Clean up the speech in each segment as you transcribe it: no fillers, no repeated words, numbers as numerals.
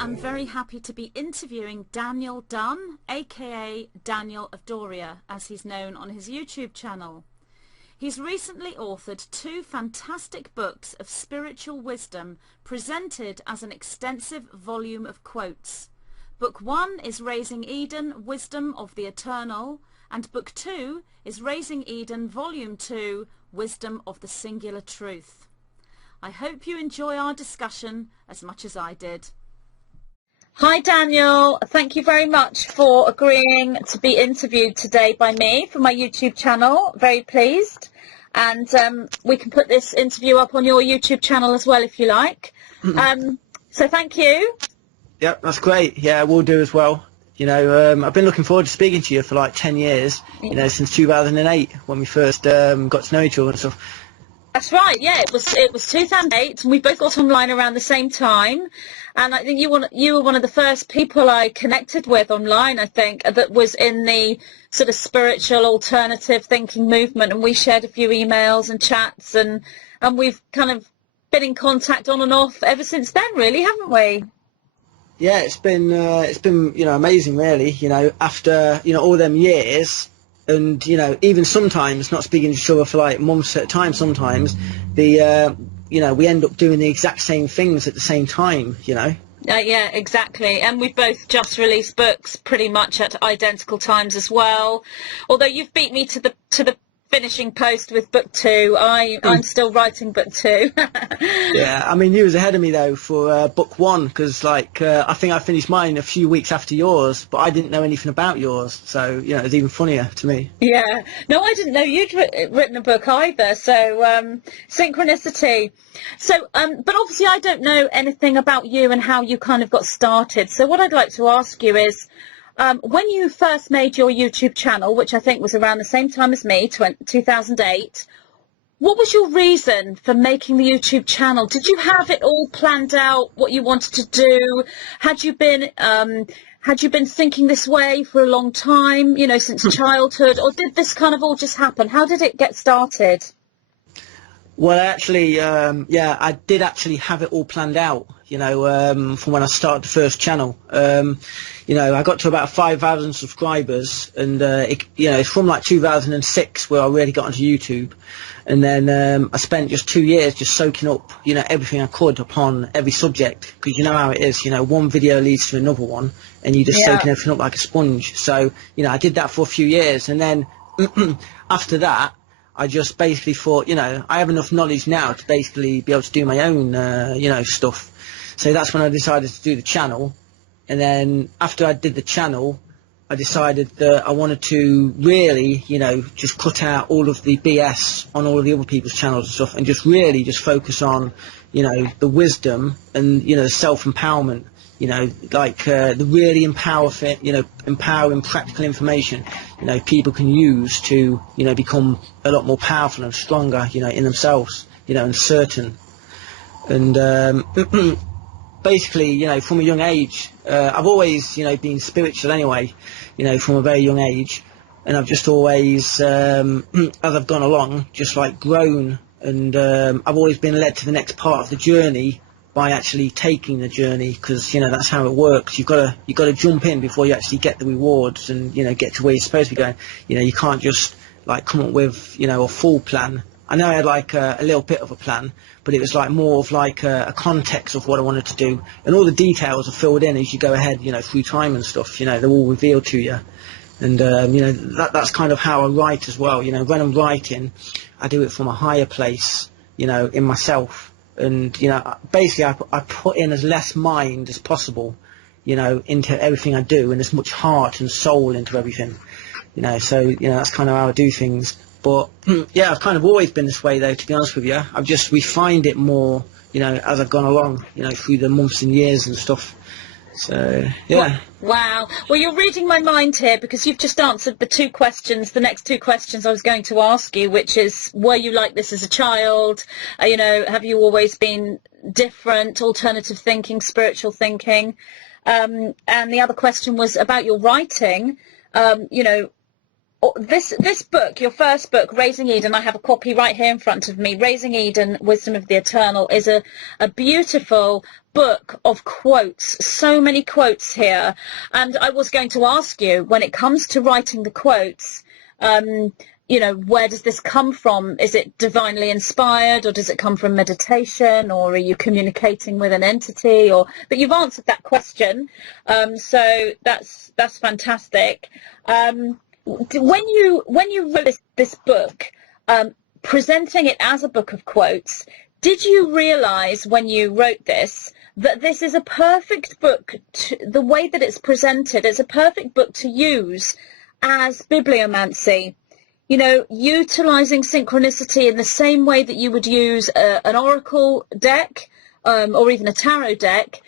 am very happy to be interviewing Daniel Dunn, aka Daniel of Doria, as he's known on his YouTube channel. He's recently authored 2 fantastic books of spiritual wisdom presented as an extensive volume of quotes. Book 1 is Raising Eden, Wisdom of the Eternal, and Book 2 is Raising Eden, Volume 2, Wisdom of the Singular Truth. I hope you enjoy our discussion as much as I did. Hi Daniel, thank you very much for agreeing to be interviewed today by me for my YouTube channel. Very pleased. And we can put this interview up on your YouTube channel as well if you like. So thank you. Yep, that's great. Yeah, we'll do as well. You know, I've been looking forward to speaking to you for like 10 years, you know, since 2008 when we first got to know each other and stuff. That's right, yeah, it was 2008 and we both got online around the same time, and I think you were one of the first people I connected with online, I think, that was in the sort of spiritual alternative thinking movement, and we shared a few emails and chats, and we've kind of been in contact on and off ever since then, really, haven't we? Yeah, it's been you know, amazing really, you know, after, you know, all them years. And, you know, even sometimes not speaking to each other for like months at a time, sometimes you know, we end up doing the exact same things at the same time, you know. Yeah, exactly. And we've both just released books pretty much at identical times as well. Although you've beat me to the finishing post with book 2. I'm still writing book 2. Yeah, I mean, you was ahead of me though for book 1, because like I think I finished mine a few weeks after yours, but I didn't know anything about yours, so you know, it's even funnier to me. Yeah, no, I didn't know you'd written a book either, so synchronicity. So but obviously I don't know anything about you and how you kind of got started, so what I'd like to ask you is, when you first made your YouTube channel, which I think was around the same time as me, 2008, what was your reason for making the YouTube channel? Did you have it all planned out, what you wanted to do? Had you been thinking this way for a long time, you know, since childhood, or did this kind of all just happen? How did it get started? Well, actually, yeah, I did actually have it all planned out, you know, from when I started the first channel. You know, I got to about 5,000 subscribers, and, you know, it's from like 2006 where I really got onto YouTube. And then I spent just 2 years just soaking up, you know, everything I could upon every subject, because you know how it is, you know, one video leads to another one, and you just soaking everything up like a sponge. So, you know, I did that for a few years, and then after that, I just basically thought, you know, I have enough knowledge now to basically be able to do my own, you know, stuff. So that's when I decided to do the channel. And then after I did the channel, I decided that I wanted to really, you know, just cut out all of the BS on all of the other people's channels and stuff, and just really just focus on, you know, the wisdom and, you know, self-empowerment, you know, like the really empowering practical information, you know, people can use to, you know, become a lot more powerful and stronger, you know, in themselves, you know, and certain. And basically, you know, from a young age, I've always, you know, been spiritual anyway, you know, from a very young age, and I've just always, as I've gone along, just like grown, and I've always been led to the next part of the journey by actually taking the journey, because, you know, that's how it works. You've got to jump in before you actually get the rewards and, you know, get to where you're supposed to be going. You know, you can't just like come up with, you know, a full plan. I know I had like a little bit of a plan, but it was like more of like a context of what I wanted to do, and all the details are filled in as you go ahead, you know, through time and stuff. You know, they're all revealed to you, and you know, that's kind of how I write as well. You know, when I'm writing, I do it from a higher place, you know, in myself, and you know, basically I put in as less mind as possible, you know, into everything I do, and as much heart and soul into everything, you know. So you know, that's kind of how I do things. But yeah, I've kind of always been this way though, to be honest with you. I've just refined it more, you know, as I've gone along, you know, through the months and years and stuff. So yeah. Wow. Well, you're reading my mind here, because you've just answered the next 2 questions I was going to ask you, which is, were you like this as a child? You know, have you always been different, alternative thinking, spiritual thinking? And the other question was about your writing. You know, this book, your first book, Raising Eden, I have a copy right here in front of me. Raising Eden, Wisdom of the Eternal, is a beautiful book of quotes, so many quotes here. And I was going to ask you, when it comes to writing the quotes, you know, where does this come from? Is it divinely inspired, or does it come from meditation, or are you communicating with an entity? But you've answered that question, so that's fantastic. When you wrote this book, presenting it as a book of quotes, did you realise when you wrote this that this is a perfect book, the way that it's presented, it's a perfect book to use as bibliomancy? You know, utilising synchronicity in the same way that you would use an oracle deck, or even a tarot deck.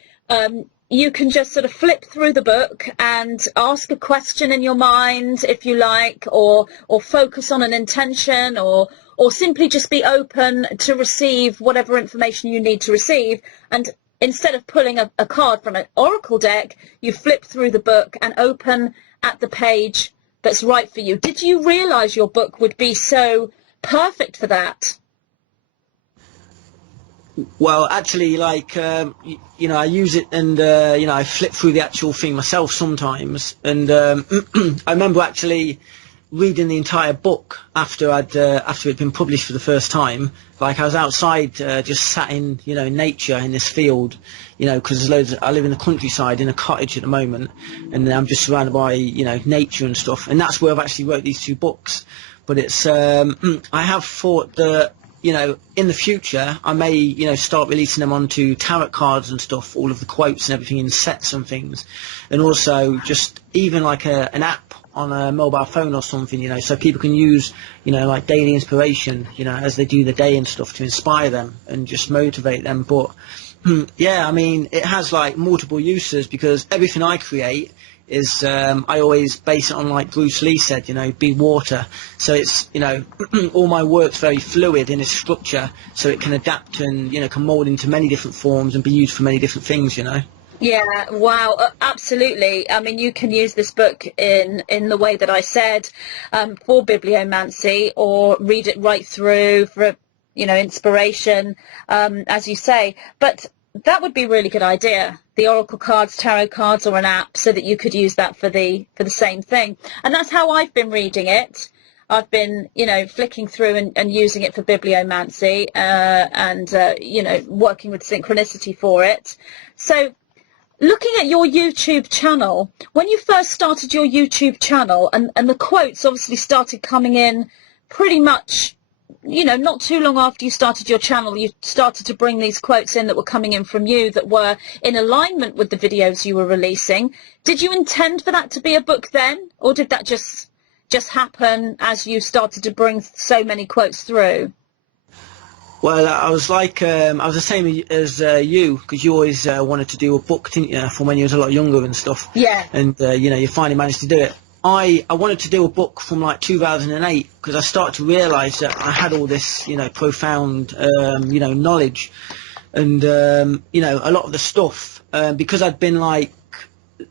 You can just sort of flip through the book and ask a question in your mind, if you like, or focus on an intention, or simply just be open to receive whatever information you need to receive. And instead of pulling a card from an oracle deck, you flip through the book and open at the page that's right for you. Did you realise your book would be so perfect for that? Well, actually, like, you know, I use it, and, you know, I flip through the actual thing myself sometimes. And I remember actually reading the entire book after it'd been published for the first time. Like, I was outside, just sat in, you know, nature in this field, you know, because I live in the countryside in a cottage at the moment, and I'm just surrounded by, you know, nature and stuff. And that's where I've actually wrote these two books. But it's, I have thought that, you know, in the future, I may, you know, start releasing them onto tarot cards and stuff, all of the quotes and everything in sets and things. And also just even like an app on a mobile phone or something, you know, so people can use, you know, like daily inspiration, you know, as they do the day and stuff, to inspire them and just motivate them. But yeah, I mean, it has like multiple uses, because everything I create is, I always base it on, like Bruce Lee said, you know, be water. So it's, you know, all my work's very fluid in its structure, so it can adapt and, you know, can mold into many different forms and be used for many different things, you know. Yeah, wow, absolutely. I mean, you can use this book in the way that I said, for bibliomancy, or read it right through for, you know, inspiration, as you say. But that would be a really good idea, the oracle cards, tarot cards, or an app, so that you could use that for the same thing. And that's how I've been reading it. I've been, you know, flicking through and using it for bibliomancy, and you know, working with synchronicity for it. So, looking at your YouTube channel, when you first started your YouTube channel, and the quotes obviously started coming in pretty much, you know, not too long after you started your channel, you started to bring these quotes in that were coming in from you, that were in alignment with the videos you were releasing. Did you intend for that to be a book then, or did that just happen as you started to bring so many quotes through? Well, I was like, I was the same as you, because you always wanted to do a book, didn't you, from when you was a lot younger and stuff. Yeah. And, you know, you finally managed to do it. I wanted to do a book from like 2008, because I started to realise that I had all this, you know, profound, you know, knowledge. And, you know, a lot of the stuff, because I'd been like,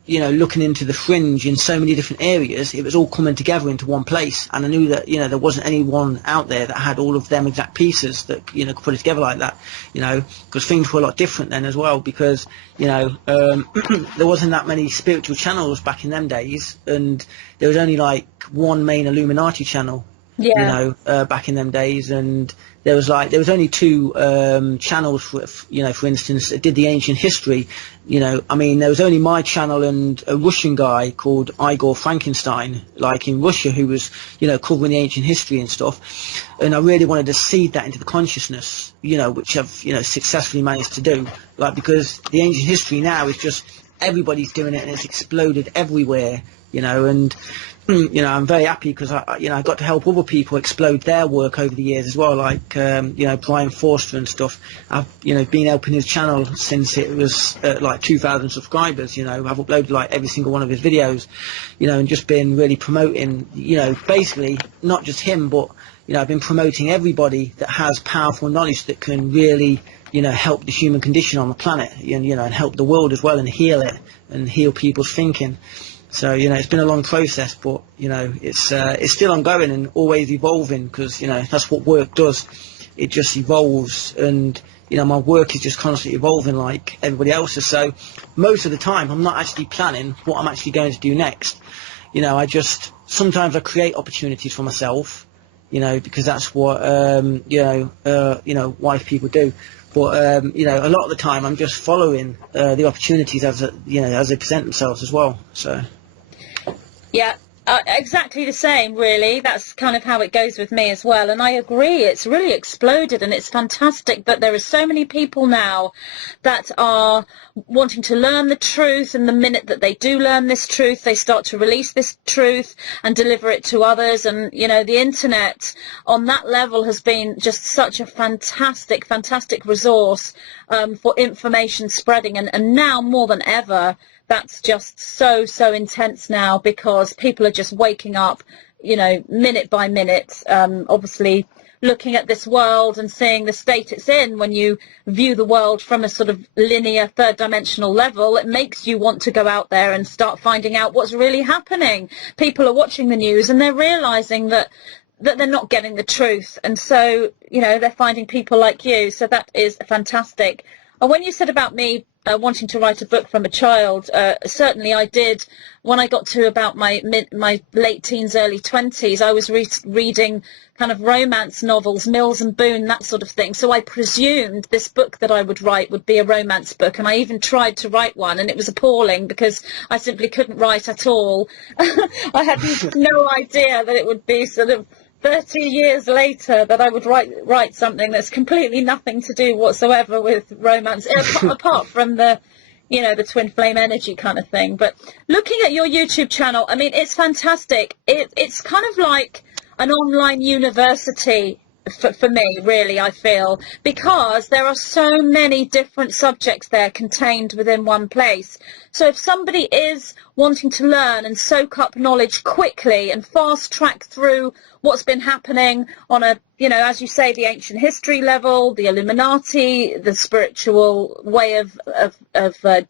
you know, looking into the fringe in so many different areas, it was all coming together into one place. And I knew that, you know, there wasn't anyone out there that had all of them exact pieces that, you know, could put it together like that, you know, because things were a lot different then as well, because, you know, there wasn't that many spiritual channels back in them days, and there was only like one main Illuminati channel. Yeah. You know, back in them days, and there was only two channels, you know, for instance, that did the ancient history. You know, I mean, there was only my channel and a Russian guy called Igor Frankenstein, like in Russia, who was, you know, covering the ancient history and stuff. And I really wanted to seed that into the consciousness, you know, which I've, you know, successfully managed to do. Like, because the ancient history now is just everybody's doing it, and it's exploded everywhere, you know. And you know, I'm very happy, because you know, I got to help other people explode their work over the years as well, like you know, Brian Forster and stuff. I've, you know, been helping his channel since it was like 2,000 subscribers. You know, I've uploaded like every single one of his videos, you know, and just been really promoting, you know, basically not just him, but, you know, I've been promoting everybody that has powerful knowledge that can really, you know, help the human condition on the planet, and, you know, and help the world as well, and heal it, and heal people's thinking. So, you know, it's been a long process, but, you know, it's still ongoing and always evolving, because, you know, that's what work does. It just evolves, and, you know, my work is just constantly evolving like everybody else's. So most of the time I'm not actually planning what I'm actually going to do next. You know, sometimes I create opportunities for myself, you know, because that's what, wise people do. But, you know, a lot of the time I'm just following the opportunities as they present themselves as well. So. Yeah, exactly the same, really. That's kind of how it goes with me as well. And I agree, it's really exploded and it's fantastic. But there are so many people now that are wanting to learn the truth. And the minute that they do learn this truth, they start to release this truth and deliver it to others. And, you know, the internet on that level has been just such a fantastic, fantastic resource for information spreading. And now more than ever, that's just so intense now, because people are just waking up, you know, minute by minute, obviously looking at this world and seeing the state it's in. When you view the world from a sort of linear, third dimensional level, it makes you want to go out there and start finding out what's really happening. People are watching the news and they're realizing that they're not getting the truth. And so, you know, they're finding people like you. So that is fantastic. And when you said about me wanting to write a book from a child, certainly I did. When I got to about my late teens, early 20s, I was reading kind of romance novels, Mills and Boon, that sort of thing. So I presumed this book that I would write would be a romance book, and I even tried to write one, and it was appalling because I simply couldn't write at all. I had no idea that it would be sort of 30 years later that I would write something that's completely nothing to do whatsoever with romance, apart from the, you know, the twin flame energy kind of thing. But looking at your YouTube channel, I mean, it's fantastic. It's kind of like an online university for me, really, I feel, because there are so many different subjects there contained within one place. So if somebody is wanting to learn and soak up knowledge quickly and fast track through what's been happening on a, you know, as you say, the ancient history level, the Illuminati, the spiritual way of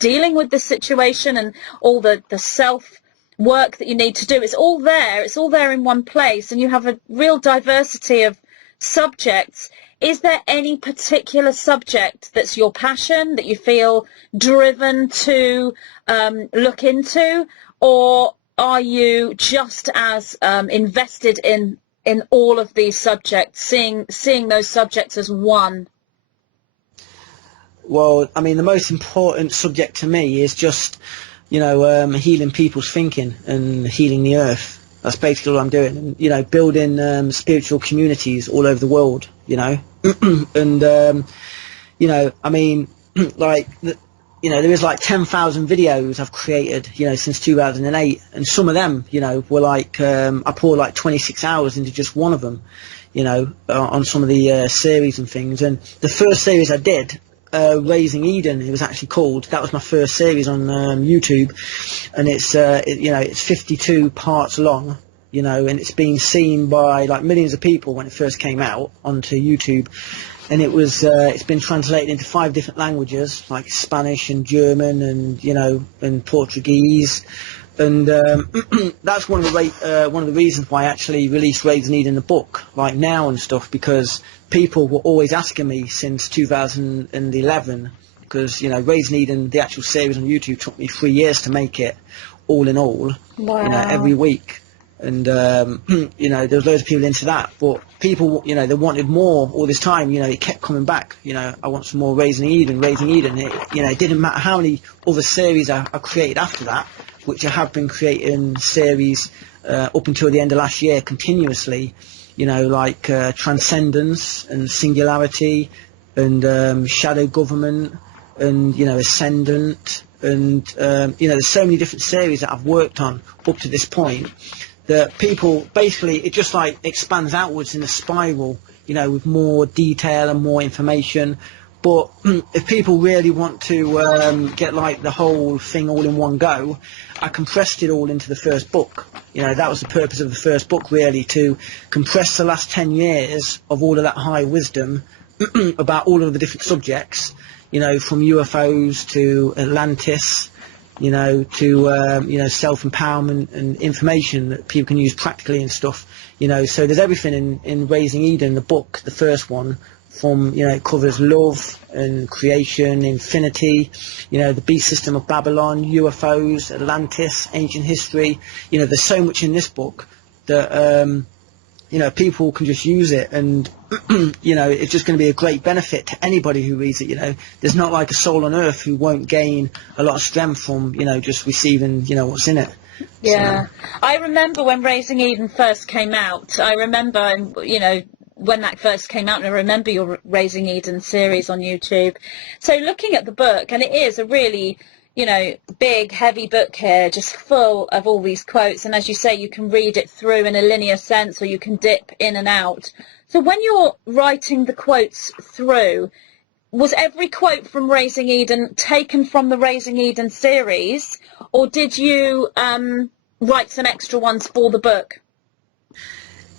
dealing with this situation, and all the self work that you need to do, it's all there in one place, and you have a real diversity of subjects. Is there any particular subject that's your passion, that you feel driven to look into, or are you just as invested in all of these subjects, seeing those subjects as one? Well, I mean, the most important subject to me is just, you know, healing people's thinking and healing the earth. That's basically what I'm doing, and, you know, building spiritual communities all over the world, you know. And, you know, I mean, like, you know, there is like 10,000 videos I've created, you know, since 2008. And some of them, you know, were like, I poured like 26 hours into just one of them, you know, on some of the series and things. And the first series I did, Raising Eden, it was actually called. That was my first series on YouTube, and it's you know, it's 52 parts long, you know, and it's been seen by like millions of people when it first came out onto YouTube, and it was it's been translated into 5 different languages, like Spanish and German and, you know, and Portuguese. And that's one of the reasons why I actually released Raising Eden, the book, like now and stuff, because people were always asking me since 2011, because, you know, Raising Eden, the actual series on YouTube, took me 3 years to make it, all in all. Wow. You know, every week. And, you know, there was loads of people into that, but people, you know, they wanted more all this time. You know, it kept coming back, you know, I want some more Raising Eden. It, you know, it didn't matter how many other series I created after that, which I have been creating series up until the end of last year continuously, you know, like Transcendence and Singularity and Shadow Government and, you know, Ascendant and, you know, there's so many different series that I've worked on up to this point that people, basically, it just like expands outwards in a spiral, you know, with more detail and more information. But if people really want to get like the whole thing all in one go, I compressed it all into the first book. You know, that was the purpose of the first book, really, to compress the last 10 years of all of that high wisdom about all of the different subjects, you know, from UFOs to Atlantis, you know, to you know, self-empowerment and information that people can use practically and stuff, you know. So there's everything in Raising Eden, the book, the first one, from, you know, it covers love and creation, infinity, you know, the beast system of Babylon, UFOs, Atlantis, ancient history. You know, there's so much in this book that you know, people can just use it, and you know, it's just going to be a great benefit to anybody who reads it. You know, there's not like a soul on earth who won't gain a lot of strength from, you know, just receiving, you know, what's in it. Yeah, so. I remember when Raising Eden first came out. I remember, you know, when that first came out, and I remember your Raising Eden series on YouTube. So looking at the book, and it is a really, you know, big, heavy book here, just full of all these quotes. And as you say, you can read it through in a linear sense, or you can dip in and out. So when you're writing the quotes through, was every quote from Raising Eden taken from the Raising Eden series, or did you write some extra ones for the book?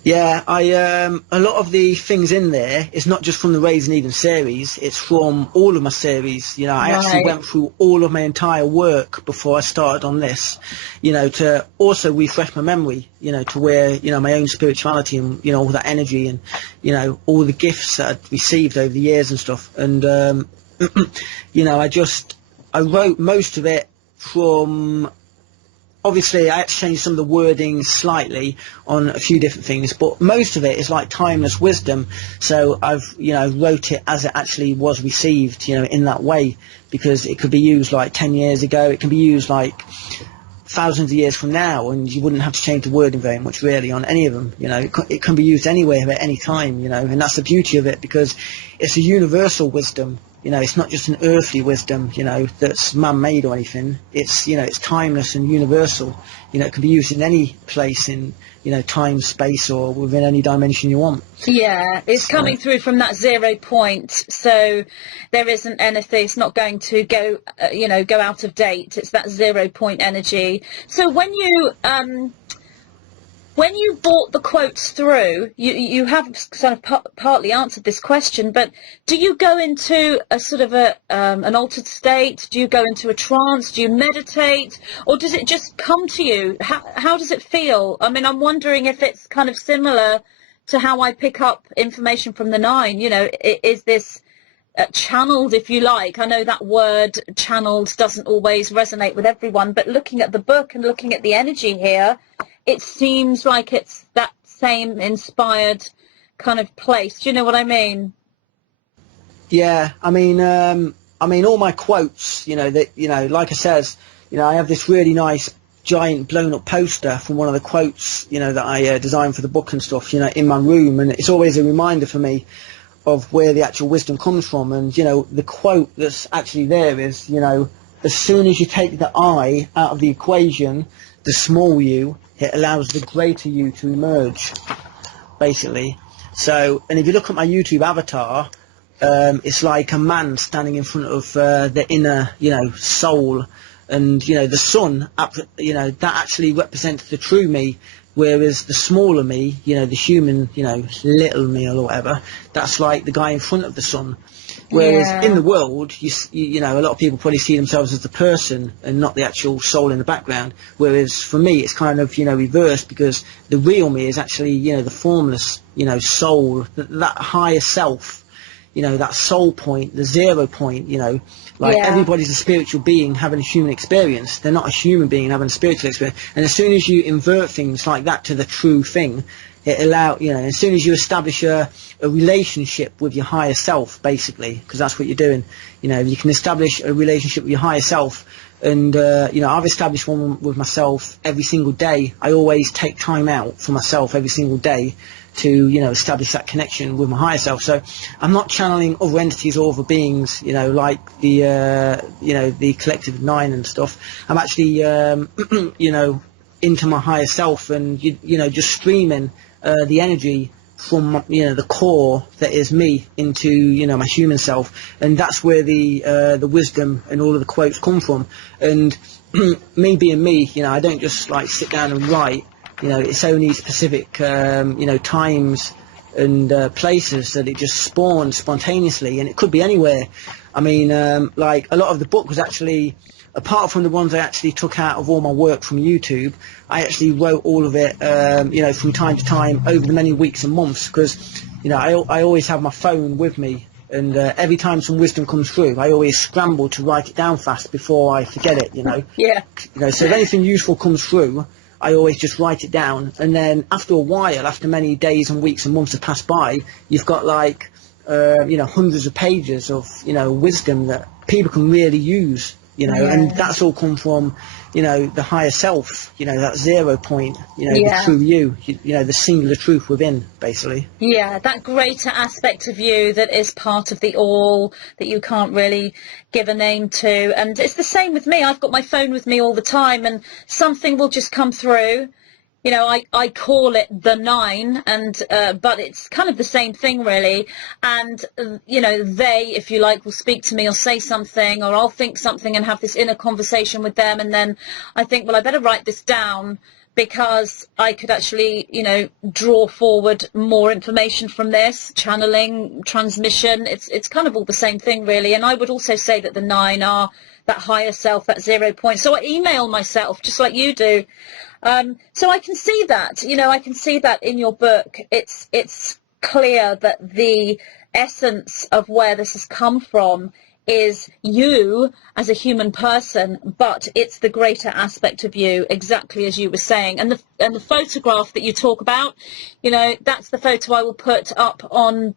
Yeah, a lot of the things in there is not just from the Raising Eden series, it's from all of my series. You know, I actually went through all of my entire work before I started on this, you know, to also refresh my memory, you know, to where, you know, my own spirituality and, you know, all that energy and, you know, all the gifts that I'd received over the years and stuff. And, you know, I wrote most of it from... Obviously, I had to change some of the wording slightly on a few different things, but most of it is like timeless wisdom. So I've, you know, wrote it as it actually was received, you know, in that way, because it could be used like 10 years ago. It can be used like thousands of years from now, and you wouldn't have to change the wording very much really on any of them. You know, it can be used anywhere at any time, you know, and that's the beauty of it, because it's a universal wisdom. You know, it's not just an earthly wisdom, you know, that's man-made or anything. It's, you know, it's timeless and universal. You know, it can be used in any place in, you know, time, space, or within any dimension you want. Yeah, it's coming through from that 0 point, so there isn't anything, it's not going to go, you know, go out of date. It's that 0 point energy. So when you brought the quotes through, you have sort of partly answered this question, but do you go into a sort of an altered state? Do you go into a trance? Do you meditate? Or does it just come to you? How does it feel? I mean, I'm wondering if it's kind of similar to how I pick up information from the Nine. You know, is this channeled, if you like? I know that word channeled doesn't always resonate with everyone, but looking at the book and looking at the energy here, it seems like it's that same inspired kind of place. Do you know what I mean? Yeah, I mean, all my quotes, you know, that, you know, like I says, you know, I have this really nice giant blown up poster from one of the quotes, you know, that I designed for the book and stuff, you know, in my room, and it's always a reminder for me of where the actual wisdom comes from. And, you know, the quote that's actually there is, you know, as soon as you take the I out of the equation, the small you, it allows the greater you to emerge, basically. So, and if you look at my YouTube avatar, it's like a man standing in front of the inner, you know, soul, and, you know, the sun, you know, that actually represents the true me, whereas the smaller me, you know, the human, you know, little me or whatever, that's like the guy in front of the sun. Whereas in the world, you know, a lot of people probably see themselves as the person and not the actual soul in the background. Whereas for me, it's kind of, you know, reversed, because the real me is actually, you know, the formless, you know, soul, that higher self, you know, that soul point, the 0 point, you know, like everybody's a spiritual being having a human experience. They're not a human being having a spiritual experience. And as soon as you invert things like that to the true thing, it you know, as soon as you establish a relationship with your higher self, basically, because that's what you're doing, you know, you can establish a relationship with your higher self. And, you know, I've established one with myself every single day. I always take time out for myself every single day to, you know, establish that connection with my higher self. So I'm not channeling other entities or other beings, you know, like the, you know, the collective Nine and stuff. I'm actually, you know, into my higher self, and, you know, just streaming the energy from, you know, the core that is me into, you know, my human self. And that's where the wisdom and all of the quotes come from. And me being me, you know, I don't just like sit down and write. You know, it's only specific, you know, times and places that it just spawns spontaneously, and it could be anywhere. I mean, like a lot of the book was actually, apart from the ones I actually took out of all my work from YouTube, I actually wrote all of it, you know, from time to time over the many weeks and months, because, you know, I always have my phone with me, and every time some wisdom comes through, I always scramble to write it down fast before I forget it, you know. Yeah. You know, so if anything useful comes through, I always just write it down, and then after a while, after many days and weeks and months have passed by, you've got like, you know, hundreds of pages of, you know, wisdom that people can really use. You know, and that's all come from, you know, the higher self, you know, that 0 point, you know, the true you know, the singular truth within, basically. Yeah, that greater aspect of you that is part of the all, that you can't really give a name to. And it's the same with me. I've got my phone with me all the time, and something will just come through. You know, I call it the 9, and but it's kind of the same thing, really. And, you know, they, if you like, will speak to me or say something, or I'll think something and have this inner conversation with them. And then I think, well, I better write this down, because I could actually, you know, draw forward more information from this, channeling, transmission. It's kind of all the same thing, really. And I would also say that the 9 are that higher self, that 0 point. So I email myself just like you do. So I can see that, you know, I can see that in your book. It's clear that the essence of where this has come from is you as a human person, but it's the greater aspect of you, exactly as you were saying. And the photograph that you talk about, you know, that's the photo I will put up on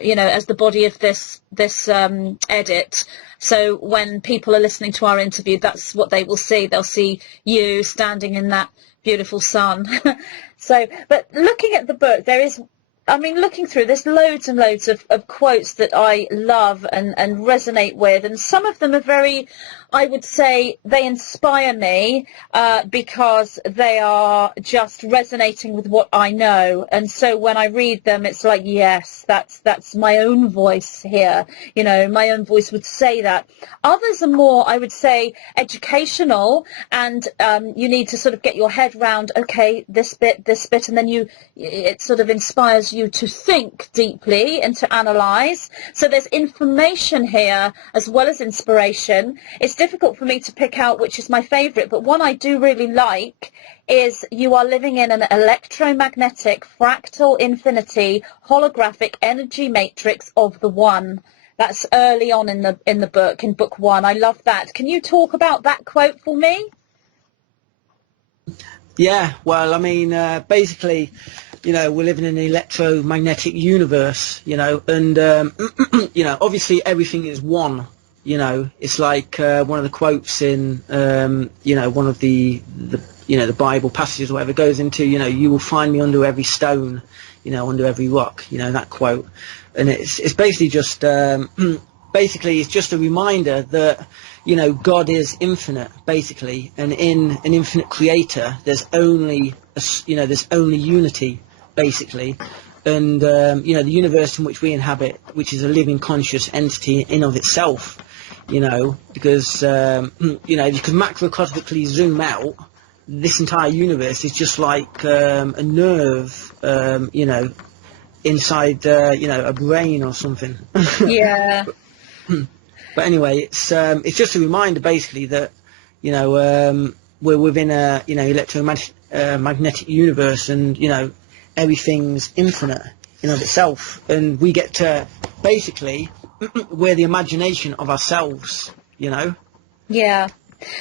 you know, as the body of this edit. So when people are listening to our interview, that's what they will see. They'll see you standing in that beautiful sun. So, but looking at the book, there is, I mean, looking through, there's loads and loads of quotes that I love and resonate with. And some of them are very, I would say, they inspire me because they are just resonating with what I know. And so when I read them, it's like, yes, that's my own voice here. You know, my own voice would say that. Others are more, I would say, educational, and you need to sort of get your head round, okay, this bit, and then it sort of inspires you to think deeply and to analyze. So there's information here as well as inspiration. It's difficult for me to pick out which is my favorite, but one I do really like is you are living in an electromagnetic fractal infinity holographic energy matrix of the one. That's early on in the book, in book 1. I love that. Can you talk about that quote for me? Yeah, well, I mean, basically, you know, we're living in an electromagnetic universe, you know, and, you know, obviously everything is one, you know. It's like one of the quotes in, you know, one of the you know, the Bible passages or whatever goes into, you know, you will find me under every stone, you know, under every rock, you know, that quote. And it's basically just, basically it's just a reminder that, you know, God is infinite, basically, and in an infinite creator, there's only, you know, there's only unity, basically, and you know, the universe in which we inhabit, which is a living conscious entity in of itself, you know, because you know, you can macrocosmically zoom out, this entire universe is just like a nerve, you know, inside you know, a brain or something. Yeah. But anyway, it's just a reminder, basically, that, you know, we're within a, you know, electromagnetic universe, and, you know, everything's infinite in of itself, and we get to, basically, we're the imagination of ourselves, you know. Yeah.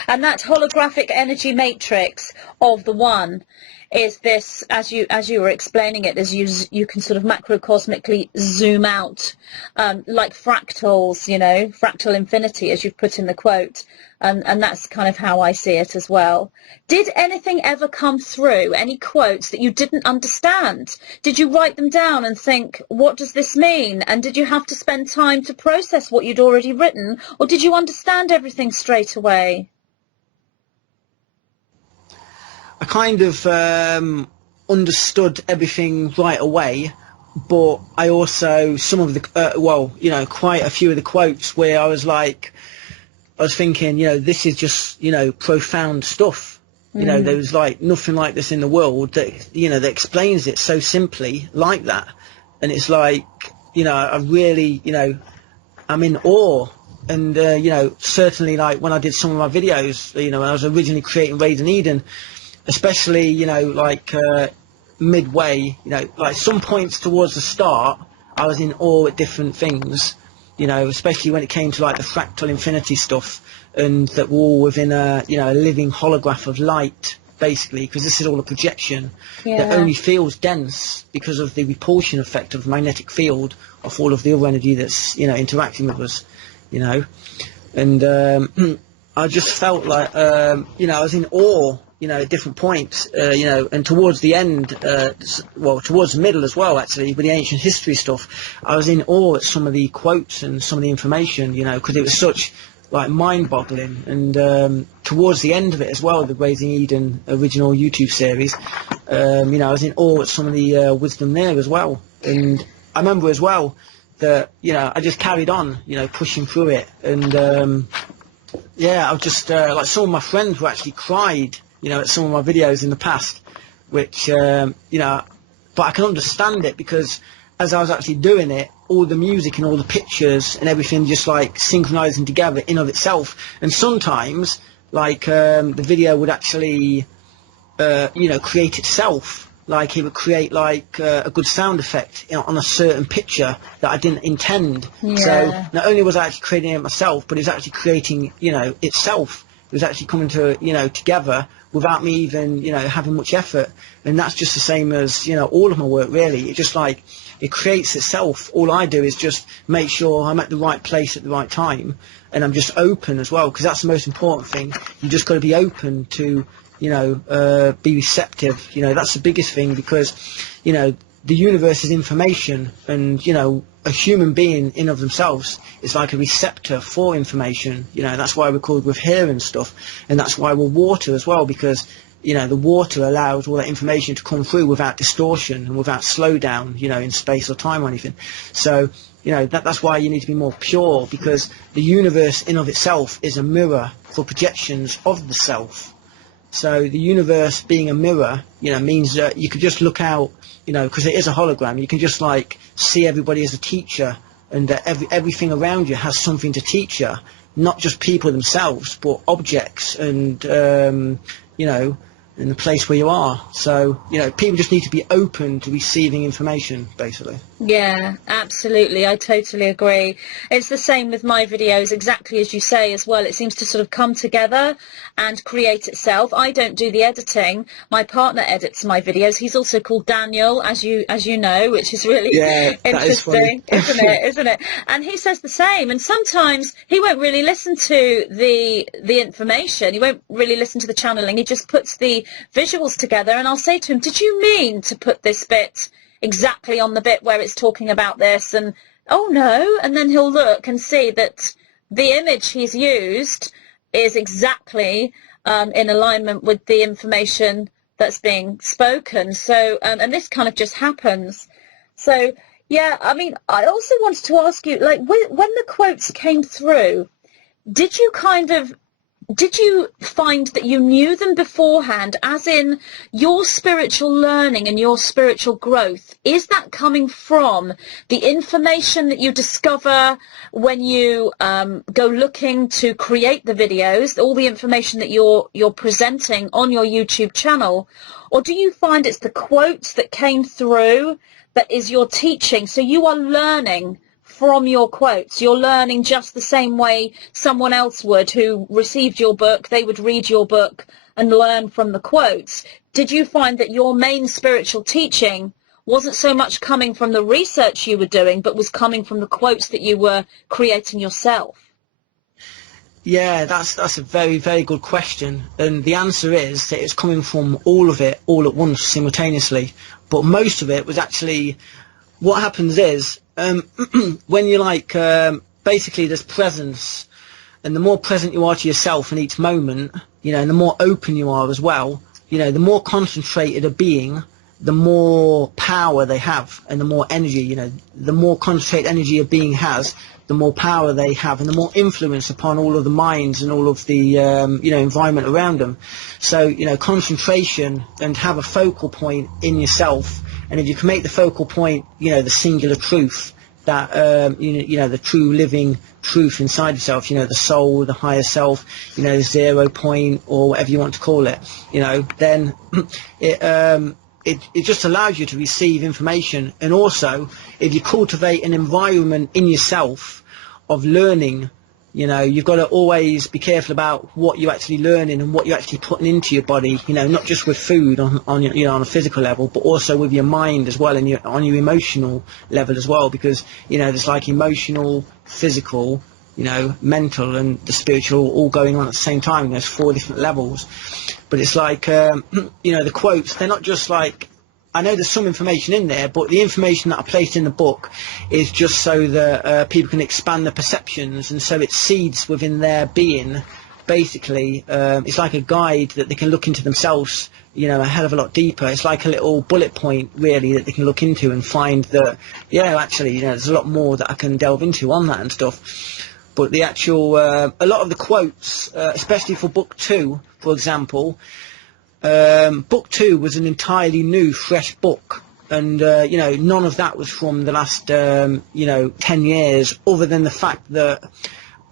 And that holographic energy matrix of the one is this, as you were explaining it, as you can sort of macrocosmically zoom out, like fractals, you know, fractal infinity, as you've put in the quote, and that's kind of how I see it as well. Did anything ever come through, any quotes that you didn't understand? Did you write them down and think, what does this mean? And did you have to spend time to process what you'd already written, or did you understand everything straight away? I kind of understood everything right away, but I also, some of the, well, you know, quite a few of the quotes where I was like, I was thinking, you know, this is just, you know, profound stuff. You know, there was like nothing like this in the world that, you know, that explains it so simply like that. And it's like, you know, I really, you know, I'm in awe. And, certainly like when I did some of my videos, when I was originally creating Raising Eden, especially, midway, like some points towards the start, I was in awe at different things, especially when it came to like the fractal infinity stuff, and that we're all within a living holograph of light, basically, because this is all a projection that only feels dense because of the repulsion effect of the magnetic field of all of the other energy that's, interacting with us, and I just felt like, I was in awe, at different points, and towards the end, towards the middle as well, actually, with the ancient history stuff, I was in awe at some of the quotes and some of the information, because it was such, like, mind-boggling. And towards the end of it as well, the Raising Eden original YouTube series, I was in awe at some of the wisdom there as well. And I remember as well that, I just carried on, pushing through it. And, I was just, like, some of my friends who actually cried, at some of my videos in the past, which, but I can understand it, because as I was actually doing it, all the music and all the pictures and everything just like synchronizing together in of itself. And sometimes, like, the video would actually, create itself. Like, it would create like a good sound effect on a certain picture that I didn't intend. So not only was I actually creating it myself, but it was actually creating, itself. It was actually coming to, together without me even, having much effort. And that's just the same as, all of my work, really. It just like, it creates itself. All I do is just make sure I'm at the right place at the right time, and I'm just open as well, because that's the most important thing. You just got to be open to, be receptive. That's the biggest thing, because, the universe is information, and, a human being in of themselves is like a receptor for information. That's why we're called with hair and stuff, and that's why we're water as well, because, the water allows all that information to come through without distortion and without slowdown, in space or time or anything. So, that's why you need to be more pure, because the universe in of itself is a mirror for projections of the self. So the universe being a mirror, means that you could just look out, because it is a hologram, you can just like see everybody as a teacher, and that everything around you has something to teach you, not just people themselves, but objects and, in the place where you are. So, people just need to be open to receiving information, basically. Yeah, absolutely. I totally agree. It's the same with my videos, exactly as you say as well. It seems to sort of come together and create itself. I don't do the editing. My partner edits my videos. He's also called Daniel, as you know, which is really interesting, isn't it? And he says the same. And sometimes he won't really listen to the information. He won't really listen to the channeling. He just puts the visuals together, and I'll say to him, did you mean to put this bit exactly on the bit where it's talking about this? And oh no, and then he'll look and see that the image he's used is exactly in alignment with the information that's being spoken. So and this kind of just happens. So yeah, I mean, I also wanted to ask you, like, when the quotes came through, did you find that you knew them beforehand, as in your spiritual learning and your spiritual growth? Is that coming from the information that you discover when you go looking to create the videos, all the information that you're presenting on your YouTube channel? Or do you find it's the quotes that came through that is your teaching? So you are learning from your quotes. You're learning just the same way someone else would who received your book. They would read your book and learn from the quotes. Did you find that your main spiritual teaching wasn't so much coming from the research you were doing, but was coming from the quotes that you were creating yourself? Yeah, that's a very, very good question. And the answer is that it's coming from all of it, all at once, simultaneously. But most of it was actually, what happens is, when you're like, basically there's presence, and the more present you are to yourself in each moment, and the more open you are as well, the more concentrated a being, the more power they have, and the more energy, the more concentrated energy a being has, the more power they have, and the more influence upon all of the minds and all of the, environment around them. So, concentration, and have a focal point in yourself. And if you can make the focal point, the singular truth, that you know, the true living truth inside yourself, you know, the soul, the higher self, you know, 0 point or whatever you want to call it, you know, then it just allows you to receive information. And also, if you cultivate an environment in yourself of learning, you know, you've got to always be careful about what you're actually learning and what you're actually putting into your body, you know, not just with food on your, you know, on a physical level, but also with your mind as well, and on your emotional level as well, because, you know, there's like emotional, physical, you know, mental and the spiritual all going on at the same time. There's 4 different levels. But it's like, you know, the quotes, they're not just like, I know there's some information in there, but the information that I placed in the book is just so that people can expand their perceptions, and so it seeds within their being. Basically, it's like a guide that they can look into themselves, you know, a hell of a lot deeper. It's like a little bullet point, really, that they can look into and find that, yeah, actually, you know, there's a lot more that I can delve into on that and stuff. But the actual, a lot of the quotes, especially for book 2, for example, book 2 was an entirely new, fresh book, and you know, none of that was from the last you know, 10 years, other than the fact that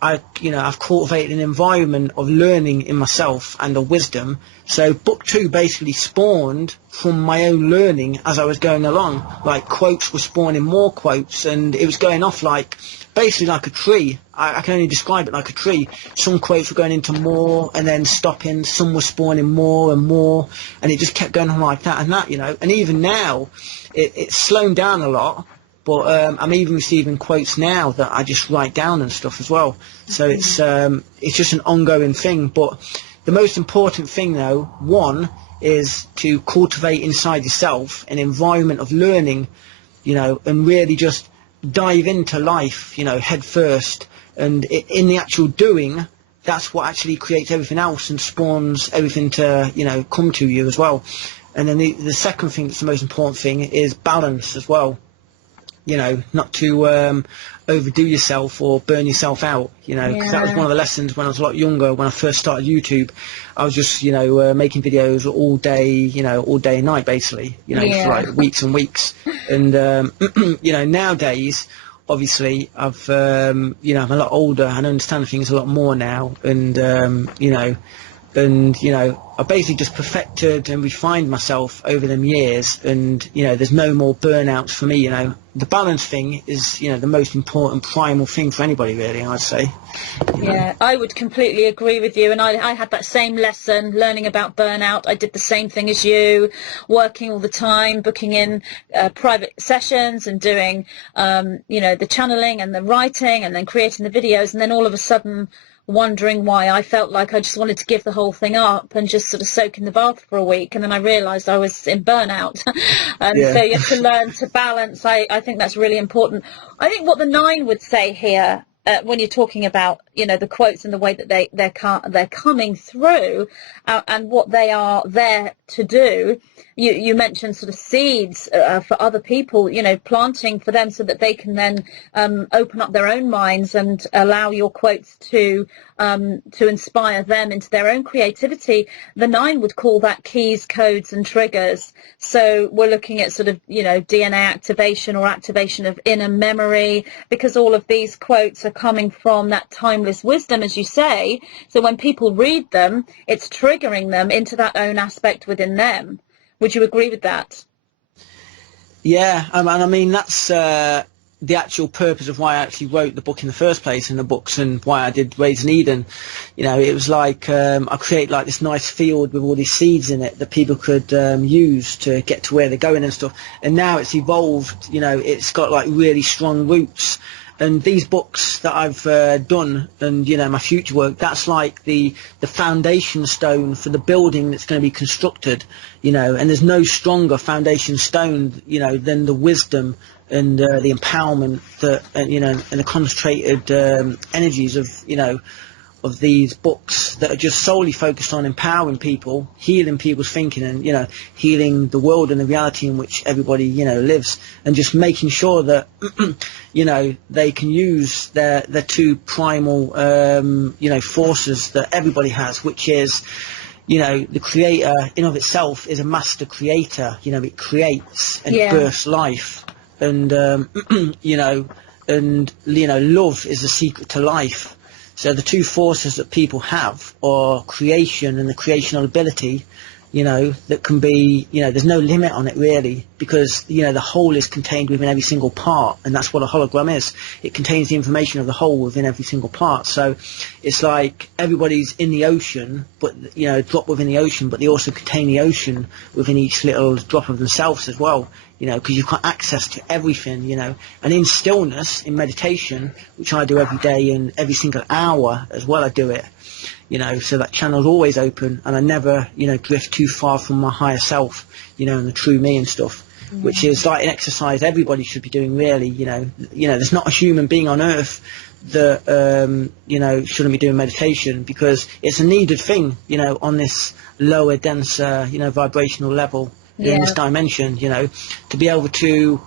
I've cultivated an environment of learning in myself and of wisdom. So book 2 basically spawned from my own learning as I was going along. Like, quotes were spawning more quotes, and it was going off like, basically like a tree. I can only describe it like a tree. Some quotes were going into more and then stopping, some were spawning more and more, and it just kept going on like that and that, you know. And even now, it's slowed down a lot, but I'm even receiving quotes now that I just write down and stuff as well. So it's just an ongoing thing. But the most important thing, though, one, is to cultivate inside yourself an environment of learning, you know, and really just dive into life, you know, head first. And in the actual doing, that's what actually creates everything else and spawns everything to, you know, come to you as well. And then the second thing that's the most important thing is balance as well. You know, not to overdo yourself or burn yourself out, you know, because that was one of the lessons when I was a lot younger. When I first started YouTube, I was just, you know, making videos all day, you know, all day and night, basically, you know, for like weeks and weeks. And, you know, nowadays, obviously, I've, you know, I'm a lot older and I understand things a lot more now. And, you know, I basically just perfected and refined myself over them years, and, you know, there's no more burnouts for me, you know. The balance thing is, you know, the most important primal thing for anybody, really, I'd say. Yeah, I would completely agree with you, and I had that same lesson, learning about burnout. I did the same thing as you, working all the time, booking in private sessions and doing, you know, the channeling and the writing and then creating the videos, and then all of a sudden wondering why I felt like I just wanted to give the whole thing up and just sort of soak in the bath for a week, and then I realised I was in burnout. And so you have to learn to balance. I think that's really important. I think what the 9 would say here, when you're talking about, you know, the quotes and the way that they're coming through and what they are there to do. You mentioned sort of seeds for other people, you know, planting for them so that they can then open up their own minds and allow your quotes to inspire them into their own creativity. The 9 would call that keys, codes and triggers. So we're looking at sort of, you know, DNA activation or activation of inner memory, because all of these quotes are coming from that timeless wisdom, as you say. So when people read them, it's triggering them into that own aspect within them. Would you agree with that? Yeah, and I mean, that's the actual purpose of why I actually wrote the book in the first place, and the books, and why I did Raised in Eden. You know, it was like I create like this nice field with all these seeds in it that people could use to get to where they're going and stuff. And now it's evolved, you know, it's got like really strong roots. And these books that I've done, and, you know, my future work, that's like the foundation stone for the building that's going to be constructed, you know. And there's no stronger foundation stone, you know, than the wisdom and the empowerment that, you know, and the concentrated energies of, you know, of these books that are just solely focused on empowering people, healing people's thinking, and, you know, healing the world and the reality in which everybody, you know, lives, and just making sure that, you know, they can use their 2 primal, you know, forces that everybody has, which is, you know, the creator in of itself is a master creator. You know, it creates and it births life. and love is the secret to life. So the two forces that people have are creation and the creational ability, that can be, there's no limit on it really, because, the whole is contained within every single part, and that's what a hologram is. It contains the information of the whole within every single part. So it's like everybody's in the ocean, but, drop within the ocean, but they also contain the ocean within each little drop of themselves as well, because you've got access to everything, and in stillness, in meditation, which I do every day and every single hour as well, I do it. So that channel's always open, and I never, drift too far from my higher self, and the true me and stuff, which is like an exercise everybody should be doing really, there's not a human being on earth that, shouldn't be doing meditation, because it's a needed thing, on this lower, denser, vibrational level in this dimension, to be able to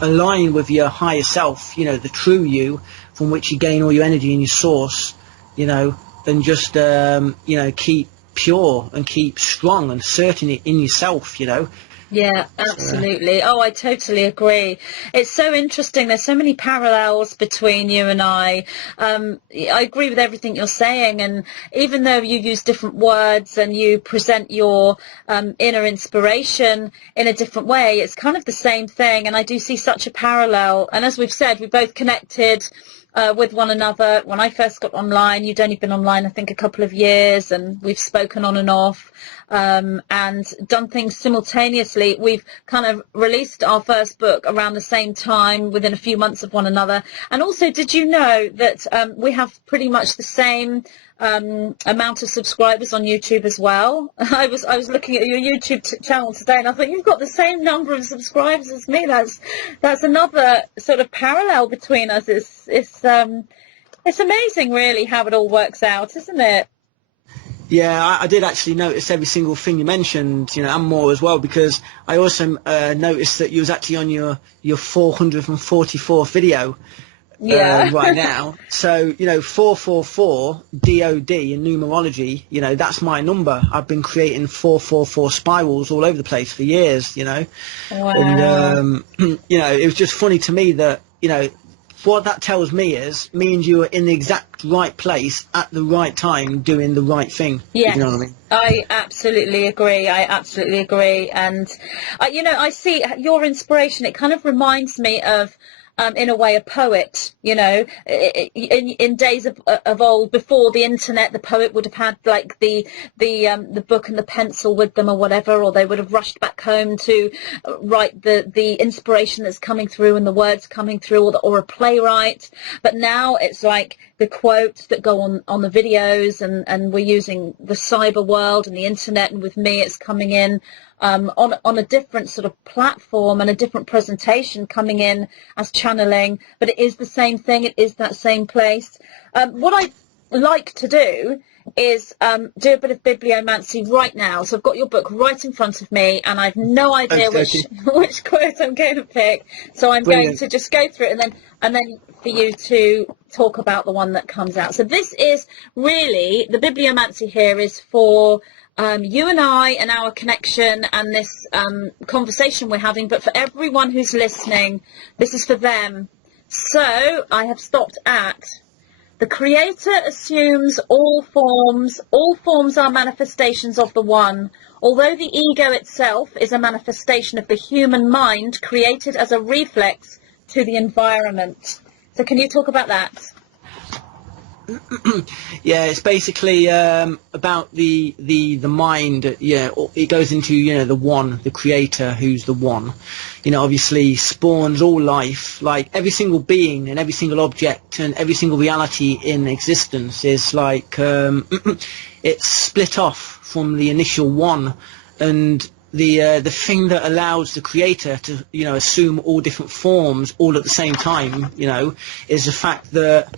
align with your higher self, the true you, from which you gain all your energy and your source, and just, keep pure and keep strong and certain in yourself, Yeah, absolutely. Oh, I totally agree. It's so interesting. There's so many parallels between you and I. I agree with everything you're saying. And even though you use different words and you present your inner inspiration in a different way, it's kind of the same thing. And I do see such a parallel. And as we've said, we both connected with one another when I first got online. You'd only been online, I think, a couple of years, and we've spoken on and off and done things simultaneously. We've kind of released our first book around the same time, within a few months of one another. And also, did you know that we have pretty much the same amount of subscribers on YouTube as well? I was looking at your YouTube channel today, and I thought, you've got the same number of subscribers as me. That's another sort of parallel between us. It's amazing really how it all works out, isn't it? Yeah, I did actually notice every single thing you mentioned, and more as well, because I also noticed that you was actually on your 444th video. Right now. So, 444 DOD in numerology, that's my number. I've been creating 444 spirals all over the place for years, Wow. And, it was just funny to me that, what that tells me is me and you are in the exact right place at the right time doing the right thing. Yes. You know what I mean? I absolutely agree. And, I see your inspiration. It kind of reminds me of, in a way, a poet. In days of old, before the internet, the poet would have had like the book and the pencil with them or whatever, or they would have rushed back home to write the inspiration that's coming through and the words coming through, or a playwright. But now it's like the quotes that go on the videos, and we're using the cyber world and the internet, and with me it's coming in on a different sort of platform and a different presentation, coming in as channeling, but it is the same thing. It is that same place. What I like to do is do a bit of bibliomancy right now. So I've got your book right in front of me, and I've no idea which quote I'm going to pick. So I'm going to just go through it, and then for you to talk about the one that comes out. So this is really, the bibliomancy here is for you and I and our connection and this conversation we're having, but for everyone who's listening, this is for them. So I have stopped at: the Creator assumes all forms are manifestations of the One. Although the ego itself is a manifestation of the human mind created as a reflex to the environment. So can you talk about that? Yeah, it's basically about the mind. Yeah, it goes into the One, the Creator, who's the One. Obviously spawns all life. Like every single being and every single object and every single reality in existence is like it's split off from the initial One, and the thing that allows the Creator to assume all different forms all at the same time is the fact that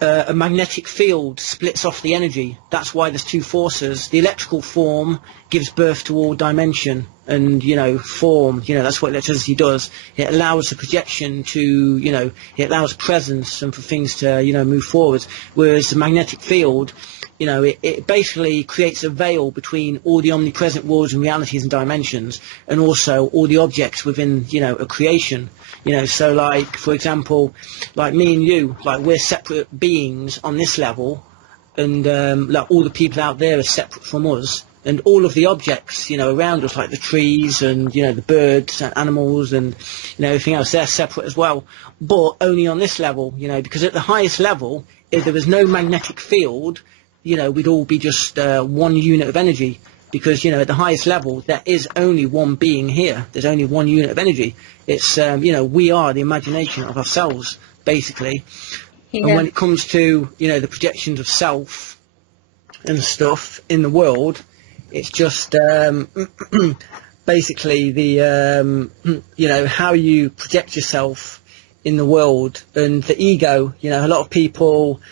a magnetic field splits off the energy. That's why there's two forces. The electrical form gives birth to all dimension and form. That's what electricity does. It allows the projection to it allows presence and for things to move forward. Whereas the magnetic field you know, it basically creates a veil between all the omnipresent worlds and realities and dimensions, and also all the objects within, you know, a creation. You know, so like, for example, like me and you, like we're separate beings on this level, and like all the people out there are separate from us, and all of the objects, you know, around us, like the trees and, you know, the birds and animals and, you know, everything else, they're separate as well, but only on this level, you know, because at the highest level, if there was no magnetic field, you know, we'd all be just one unit of energy, because, you know, at the highest level, there is only one being here. There's only one unit of energy. It's, you know, we are the imagination of ourselves, basically. Yeah. And when it comes to, you know, the projections of self and stuff in the world, it's just basically the, you know, how you project yourself in the world. And the ego, you know, a lot of people,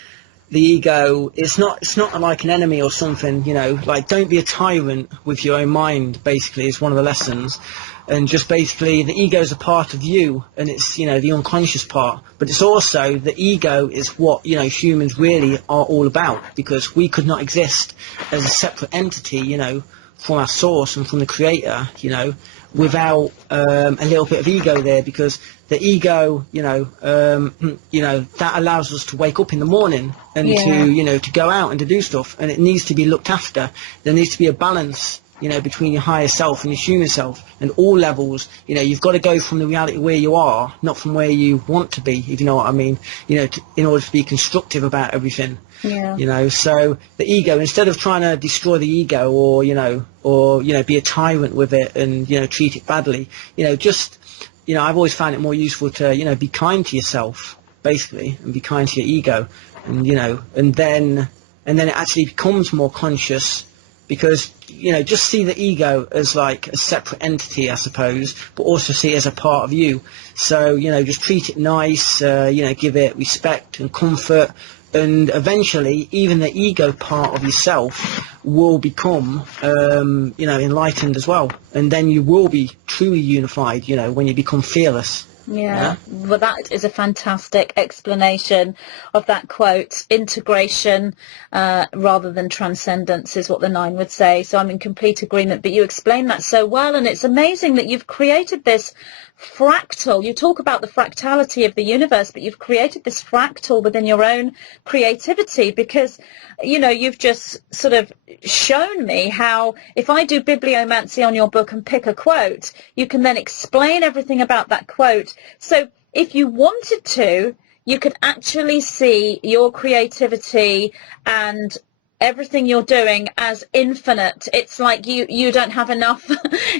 the ego, it's not like an enemy or something, you know, like don't be a tyrant with your own mind, basically, is one of the lessons. And just basically the ego is a part of you, and it's, you know, the unconscious part, but it's also the ego is what, you know, humans really are all about, because we could not exist as a separate entity, you know, from our source and from the creator, you know, without a little bit of ego there, because the ego, you know, that allows us to wake up in the morning and to, you know, to go out and to do stuff, and it needs to be looked after. There needs to be a balance, you know, between your higher self and your human self, and all levels. You know, you've got to go from the reality where you are, not from where you want to be, if you know what I mean, you know, in order to be constructive about everything. Yeah. You know, so the ego, instead of trying to destroy the ego or, you know, be a tyrant with it and, you know, treat it badly, you know, just, you know, I've always found it more useful to, you know, be kind to yourself, basically, and be kind to your ego, and, you know, and then it actually becomes more conscious, because, you know, just see the ego as like a separate entity, I suppose, but also see it as a part of you. So, you know, just treat it nice, you know, give it respect and comfort, and eventually even the ego part of yourself will become, you know, enlightened as well. And then you will be truly unified, you know, when you become fearless. Yeah, well, that is a fantastic explanation of that quote. Integration rather than transcendence is what the 9 would say. So I'm in complete agreement. But you explain that so well, and it's amazing that you've created this fractal. You talk about the fractality of the universe, but you've created this fractal within your own creativity, because, you know, you've just sort of shown me how if I do bibliomancy on your book and pick a quote, you can then explain everything about that quote. So if you wanted to, you could actually see your creativity and everything you're doing as infinite. It's like you don't have enough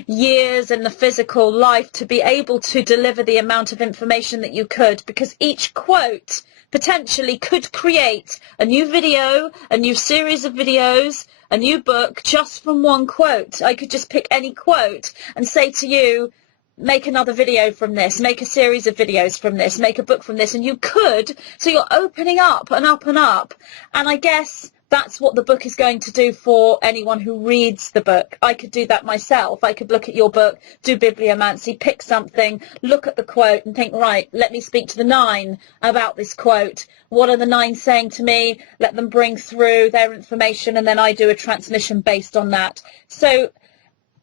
years in the physical life to be able to deliver the amount of information that you could, because each quote potentially could create a new video, a new series of videos, a new book, just from one quote. I could just pick any quote and say to you, make another video from this, make a series of videos from this, make a book from this, and you could. So you're opening up and up and up, and I guess that's what the book is going to do for anyone who reads the book. I could do that myself. I could look at your book, do bibliomancy, pick something, look at the quote and think, right, let me speak to the 9 about this quote. What are the 9 saying to me? Let them bring through their information, and then I do a transmission based on that. So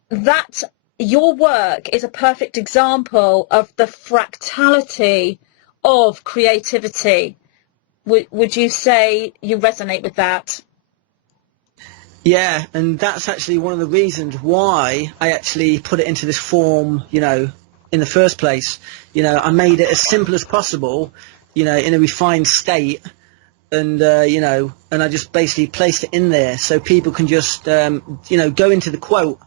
that, your work is a perfect example of the fractality of creativity. Would you say you resonate with that? Yeah, and that's actually one of the reasons why I actually put it into this form, you know, in the first place. You know, I made it as simple as possible, you know, in a refined state, and, you know, and I just basically placed it in there so people can just, you know, go into the quote.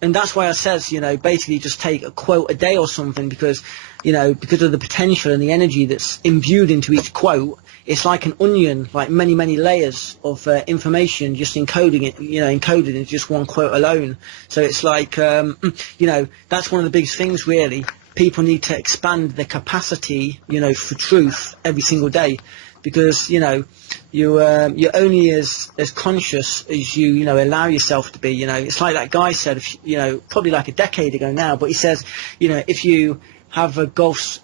And that's why I says, you know, basically just take a quote a day or something, because, you know, because of the potential and the energy that's imbued into each quote. It's like an onion, like many, many layers of information, just encoding it, you know, encoded in just one quote alone. So it's like, you know, that's one of the biggest things, really. People need to expand their capacity, you know, for truth every single day, because, you know, you're only as conscious as you know, allow yourself to be. You know, it's like that guy said, you know, probably like a decade ago now, but he says, you know, if you have a golf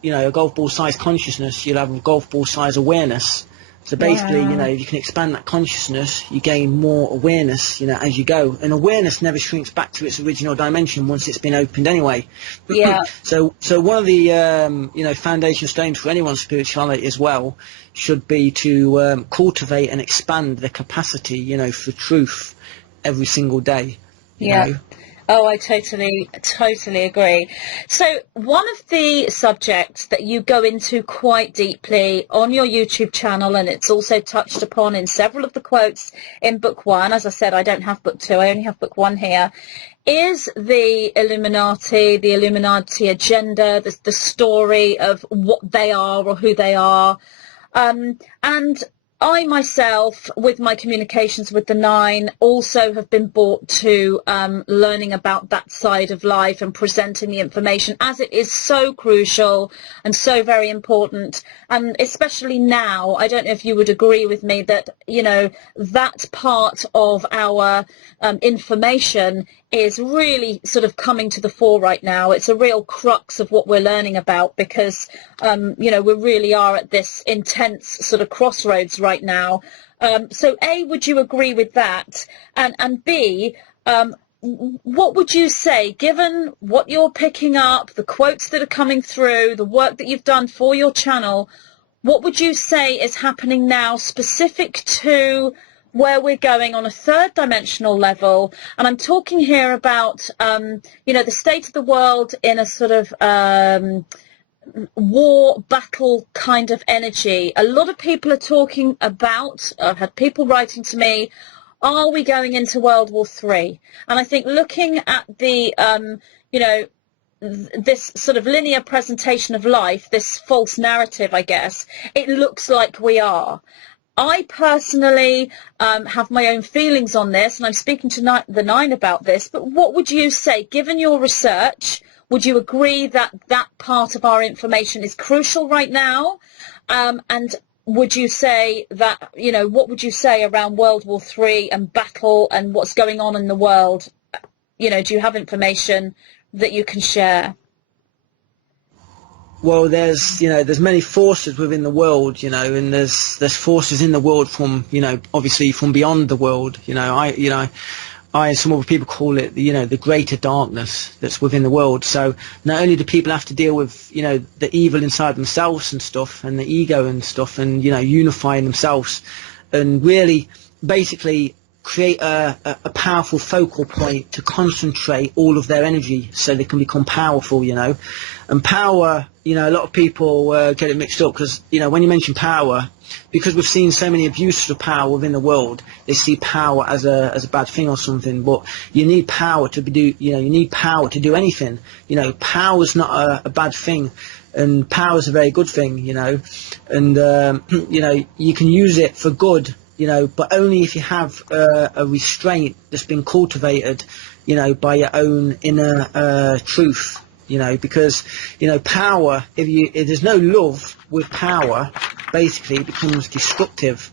ball size consciousness, you'll have a golf ball size awareness. So basically, you know, if you can expand that consciousness, you gain more awareness, you know, as you go. And awareness never shrinks back to its original dimension once it's been opened anyway. Yeah. So one of the, you know, foundation stones for anyone's spirituality as well should be to cultivate and expand the capacity, you know, for truth every single day. You know? Oh, I totally agree. So one of the subjects that you go into quite deeply on your YouTube channel, and it's also touched upon in several of the quotes in book 1, as I said, I don't have book 2, I only have book 1 here, is the Illuminati agenda, the story of what they are or who they are. And I myself, with my communications with the 9, also have been brought to learning about that side of life and presenting the information, as it is so crucial and so very important. And especially now, I don't know if you would agree with me that, you know, that part of our information is really sort of coming to the fore right now. It's a real crux of what we're learning about, because, you know, we really are at this intense sort of crossroads right now. So A, would you agree with that? And B, what would you say, given what you're picking up, the quotes that are coming through, the work that you've done for your channel, what would you say is happening now specific to where we're going on a third dimensional level? And I'm talking here about, you know, the state of the world in a sort of war battle kind of energy. A lot of people are talking about, I've had people writing to me, are we going into World War III? And I think looking at the, you know, this sort of linear presentation of life, this false narrative, I guess, it looks like we are. I personally have my own feelings on this, and I'm speaking to the 9 about this, but what would you say, given your research? Would you agree that that part of our information is crucial right now? And would you say that, you know, what would you say around World War III and battle and what's going on in the world? You know, do you have information that you can share? Well, there's, you know, there's many forces within the world, you know, and there's forces in the world from, you know, obviously from beyond the world. You know, I and some other people call it, you know, the greater darkness that's within the world. So not only do people have to deal with, you know, the evil inside themselves and stuff, and the ego and stuff, and, you know, unifying themselves, and really basically create a powerful focal point to concentrate all of their energy so they can become powerful, you know. And power, you know, a lot of people get it mixed up, because, you know, when you mention power, because we've seen so many abuses of power within the world, they see power as a bad thing or something. But you need power to you need power to do anything. You know, power is not a bad thing, and power is a very good thing, you know. And you know, you can use it for good, you know, but only if you have a restraint that's been cultivated, you know, by your own inner truth, you know, because, you know, power, if there's no love with power, basically it becomes destructive.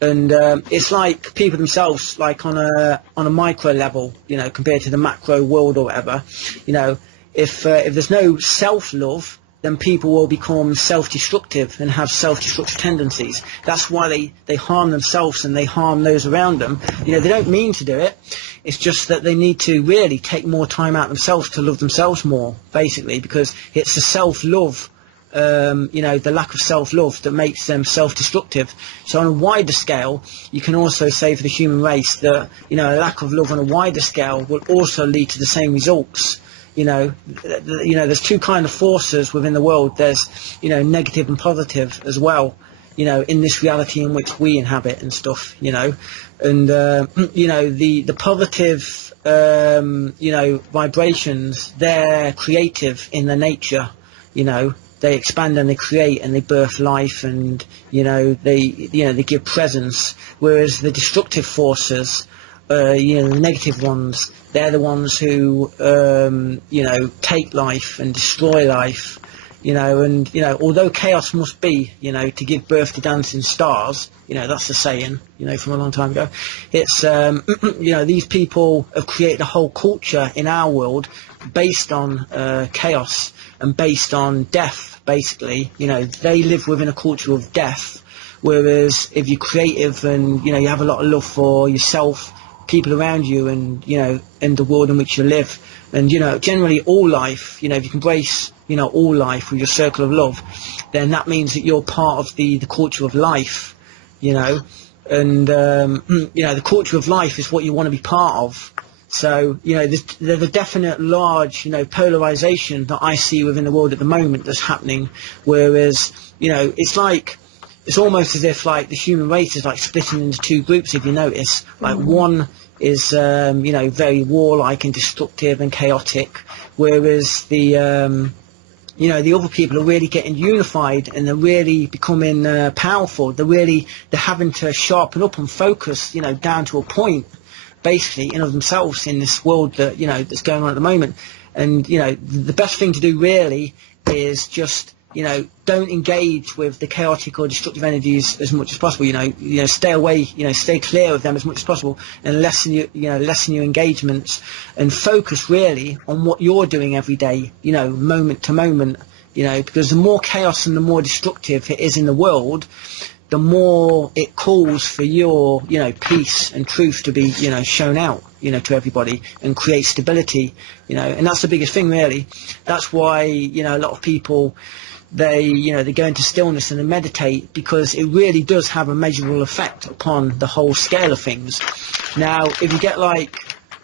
And it's like people themselves, like on a micro level, you know, compared to the macro world or whatever, you know, if there's no self-love, then people will become self-destructive and have self-destructive tendencies. That's why they harm themselves and they harm those around them. You know, they don't mean to do it. It's just that they need to really take more time out themselves to love themselves more, basically, because it's the self-love, you know, the lack of self-love that makes them self-destructive. So on a wider scale, you can also say for the human race that, you know, a lack of love on a wider scale will also lead to the same results. You know, there's two kind of forces within the world. There's, you know, negative and positive as well, you know, in this reality in which we inhabit and stuff, you know. And, you know, the positive, you know, vibrations, they're creative in their nature, you know. They expand and they create and they birth life, and, you know, they give presence. Whereas the destructive forces, you know, the negative ones, they're the ones who, you know, take life and destroy life, you know. And, you know, although chaos must be, you know, to give birth to dancing stars, you know, that's the saying, you know, from a long time ago. It's, you know, these people have created a whole culture in our world based on chaos and based on death, basically. You know, they live within a culture of death, Whereas if you're creative and, you know, you have a lot of love for yourself, people around you, and, you know, and the world in which you live, and, you know, generally all life, you know, if you can embrace, you know, all life with your circle of love, then that means that you're part of the culture of life, you know. And, you know, the culture of life is what you want to be part of. So, you know, there's a definite large, you know, polarization that I see within the world at the moment that's happening. Whereas, you know, it's almost as if, like, the human race is, like, splitting into two groups, if you notice. Like, one is, you know, very warlike and destructive and chaotic, whereas the, you know, the other people are really getting unified, and they're really becoming powerful. They're having to sharpen up and focus, you know, down to a point, basically, in of themselves in this world that, you know, that's going on at the moment. And, you know, the best thing to do really is just, you know, don't engage with the chaotic or destructive energies as much as possible. You know, stay away, you know, stay clear of them as much as possible, and lessen your engagements, and focus really on what you're doing every day, you know, moment to moment, you know, because the more chaos and the more destructive it is in the world, the more it calls for your, you know, peace and truth to be, you know, shown out, you know, to everybody, and create stability, you know. And that's the biggest thing really. That's why, you know, a lot of people, they go into stillness and they meditate, because it really does have a measurable effect upon the whole scale of things. Now, if you get like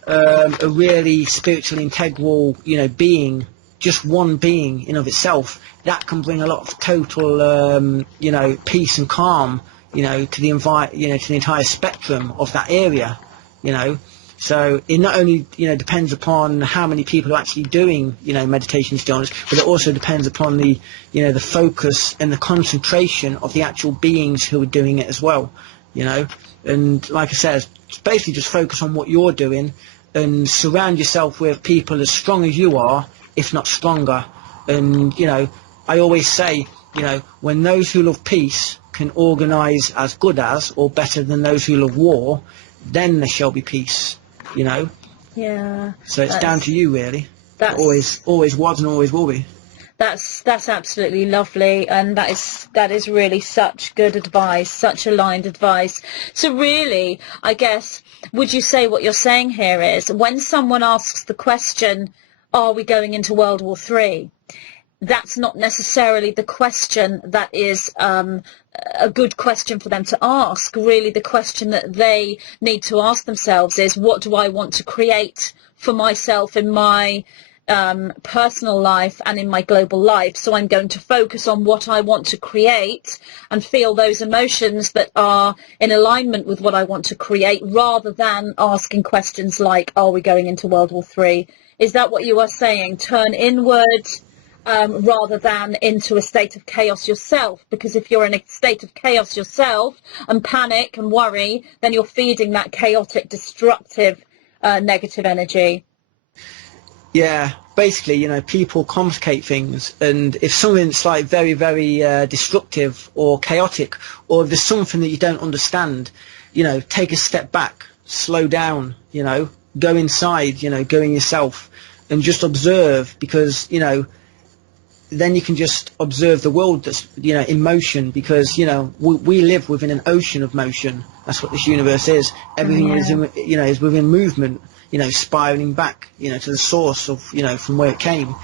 a really spiritually integral, you know, being, just one being in of itself, that can bring a lot of total, you know, peace and calm, you know, to the entire spectrum of that area, you know. So it not only, you know, depends upon how many people are actually doing, you know, meditation stillness, but it also depends upon the, you know, the focus and the concentration of the actual beings who are doing it as well, you know. And like I said, basically just focus on what you're doing, and surround yourself with people as strong as you are, if not stronger. And, you know, I always say, you know, when those who love peace can organise as good as or better than those who love war, then there shall be peace, you know. Yeah. So it's down to you, really. That's always was and always will be. That's absolutely lovely, and that is really such good advice, such aligned advice. So really, I guess, would you say what you're saying here is, when someone asks the question, are we going into World War III? That's not necessarily the question that is a good question for them to ask. Really, the question that they need to ask themselves is, what do I want to create for myself in my personal life and in my global life? So I'm going to focus on what I want to create and feel those emotions that are in alignment with what I want to create, rather than asking questions like, are we going into World War III? Is that what you are saying? Turn inward rather than into a state of chaos yourself, because if you're in a state of chaos yourself and panic and worry, then you're feeding that chaotic, destructive, negative energy. Yeah, basically, you know, people complicate things, and if something's like very, very destructive or chaotic, or if there's something that you don't understand, you know, take a step back, slow down, you know, go inside, you know, go in yourself and just observe, because, you know, then you can just observe the world that's, you know, in motion, because, you know, we live within an ocean of motion. That's what this universe is. Everything is, you know, is within movement, you know, spiraling back, you know, to the source of, you know, from where it came.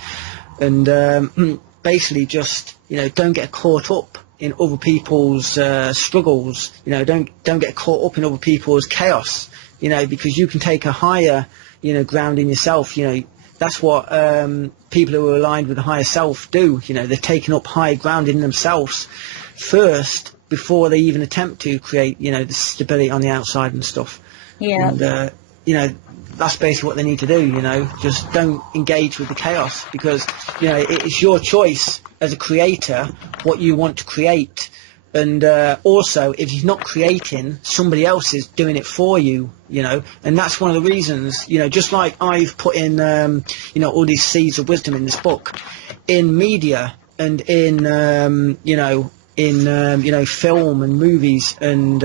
And basically just, you know, don't get caught up in other people's struggles, you know, don't get caught up in other people's chaos, you know, because you can take a higher, you know, ground in yourself. You know, that's what people who are aligned with the higher self do. You know, they're taking up higher ground in themselves first before they even attempt to create, you know, the stability on the outside and stuff. Yeah. And, you know, that's basically what they need to do, you know. Just don't engage with the chaos, because, you know, it's your choice as a creator what you want to create. And also, if you're not creating, somebody else is doing it for you, you know. And that's one of the reasons, you know, just like I've put in, you know, all these seeds of wisdom in this book, in media and in, you know, film and movies and,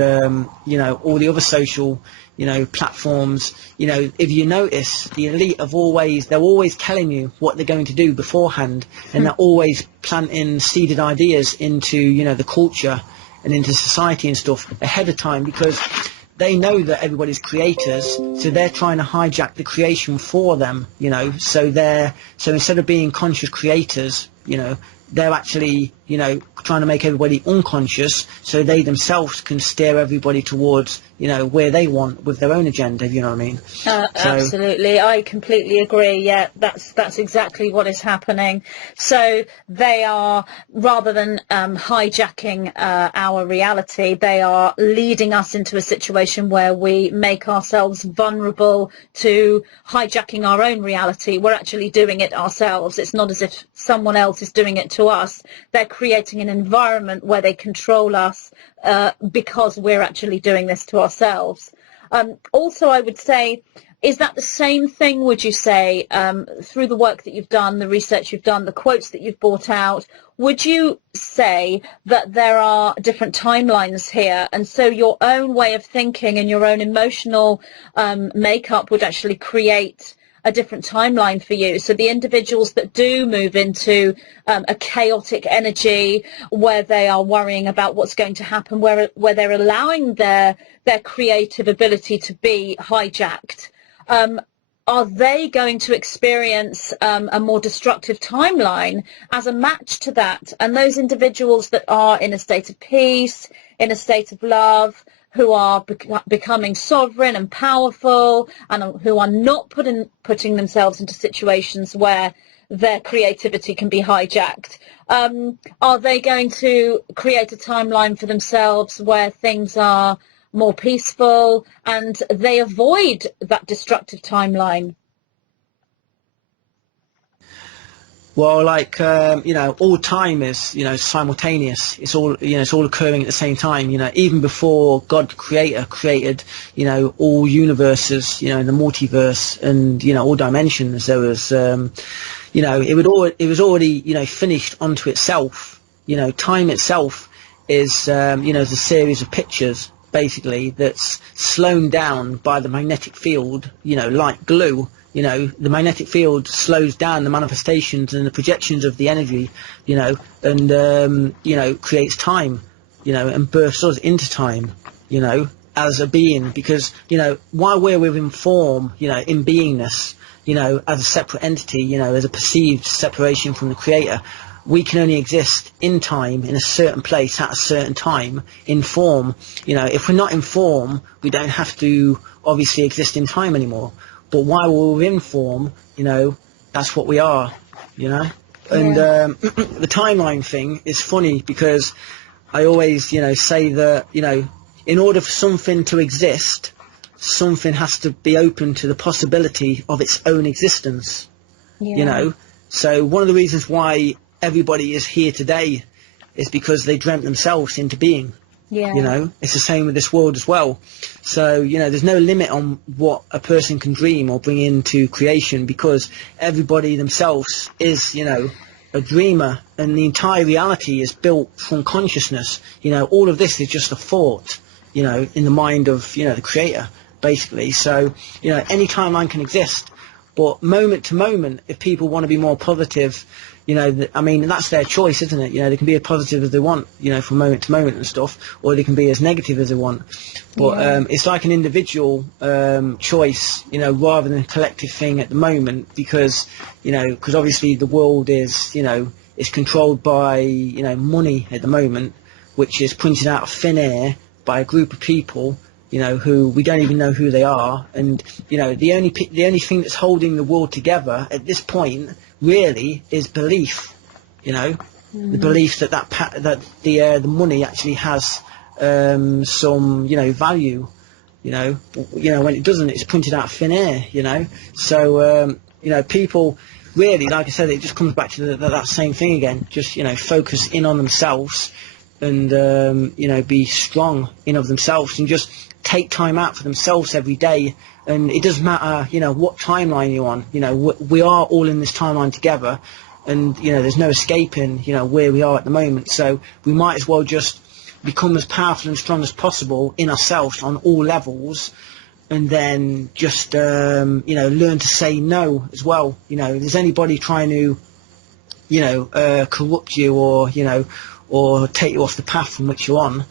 you know, all the other social, you know, platforms. You know, if you notice, the elite they're always telling you what they're going to do beforehand, and they're always planting seeded ideas into, you know, the culture and into society and stuff ahead of time, because they know that everybody's creators, so they're trying to hijack the creation for them, you know. So instead of being conscious creators, you know, they're actually, you know, trying to make everybody unconscious, so they themselves can steer everybody towards, you know, where they want with their own agenda, if you know what I mean. Absolutely, I completely agree. Yeah, that's exactly what is happening. So they are, rather than hijacking our reality, they are leading us into a situation where we make ourselves vulnerable to hijacking our own reality. We're actually doing it ourselves. It's not as if someone else is doing it to us. They're creating an environment where they control us because we're actually doing this to ourselves. Also, I would say, is that the same thing, would you say, through the work that you've done, the research you've done, the quotes that you've brought out, would you say that there are different timelines here, and so your own way of thinking and your own emotional makeup would actually create a different timeline for you? So the individuals that do move into a chaotic energy where they are worrying about what's going to happen, where they're allowing their creative ability to be hijacked, are they going to experience a more destructive timeline as a match to that? And those individuals that are in a state of peace, in a state of love, who are becoming sovereign and powerful, and who are not putting themselves into situations where their creativity can be hijacked, are they going to create a timeline for themselves where things are more peaceful and they avoid that destructive timeline? Well, like, you know, all time is, you know, simultaneous. It's all, you know, it's all occurring at the same time, you know. Even before God Creator created, you know, all universes, you know, in the multiverse and, you know, all dimensions, there was, you know, it was already, you know, finished onto itself. You know, time itself is, you know, is a series of pictures, basically, that's slowed down by the magnetic field, you know, like glue. You know, the magnetic field slows down the manifestations and the projections of the energy, you know, and, you know, creates time, you know, and bursts us into time, you know, as a being. Because, you know, while we're within form, you know, in beingness, you know, as a separate entity, you know, as a perceived separation from the Creator, we can only exist in time, in a certain place, at a certain time, in form. You know, if we're not in form, we don't have to obviously exist in time anymore. But while we're in form, you know, that's what we are, you know. And the timeline thing is funny, because I always, you know, say that, you know, in order for something to exist, something has to be open to the possibility of its own existence, you know. So one of the reasons why everybody is here today is because they dreamt themselves into being. You know, it's the same with this world as well. So, you know, there's no limit on what a person can dream or bring into creation, because everybody themselves is, you know, a dreamer, and the entire reality is built from consciousness. You know, all of this is just a thought, you know, in the mind of, you know, the Creator, basically. So, you know, any timeline can exist, but moment to moment, if people want to be more positive, you know, I mean, that's their choice, isn't it? You know, they can be as positive as they want, you know, from moment to moment and stuff, or they can be as negative as they want. But it's like an individual choice, you know, rather than a collective thing at the moment, because, you know, because obviously the world is, you know, is controlled by, you know, money at the moment, which is printed out of thin air by a group of people, you know, who we don't even know who they are. And, you know, the only thing that's holding the world together at this point really is belief, you know, the belief that the money actually has some, you know, value, you know, when it doesn't, it's printed out of thin air, you know. So, you know, people really, like I said, it just comes back to that same thing again, just, you know, focus in on themselves and, you know, be strong in of themselves and just take time out for themselves every day. And it doesn't matter, you know, what timeline you're on. You know, we are all in this timeline together, and, you know, there's no escaping, you know, where we are at the moment. So we might as well just become as powerful and strong as possible in ourselves on all levels, and then just, you know, learn to say no as well. You know, if there's anybody trying to, you know, corrupt you, or, you know, or take you off the path from which you're on,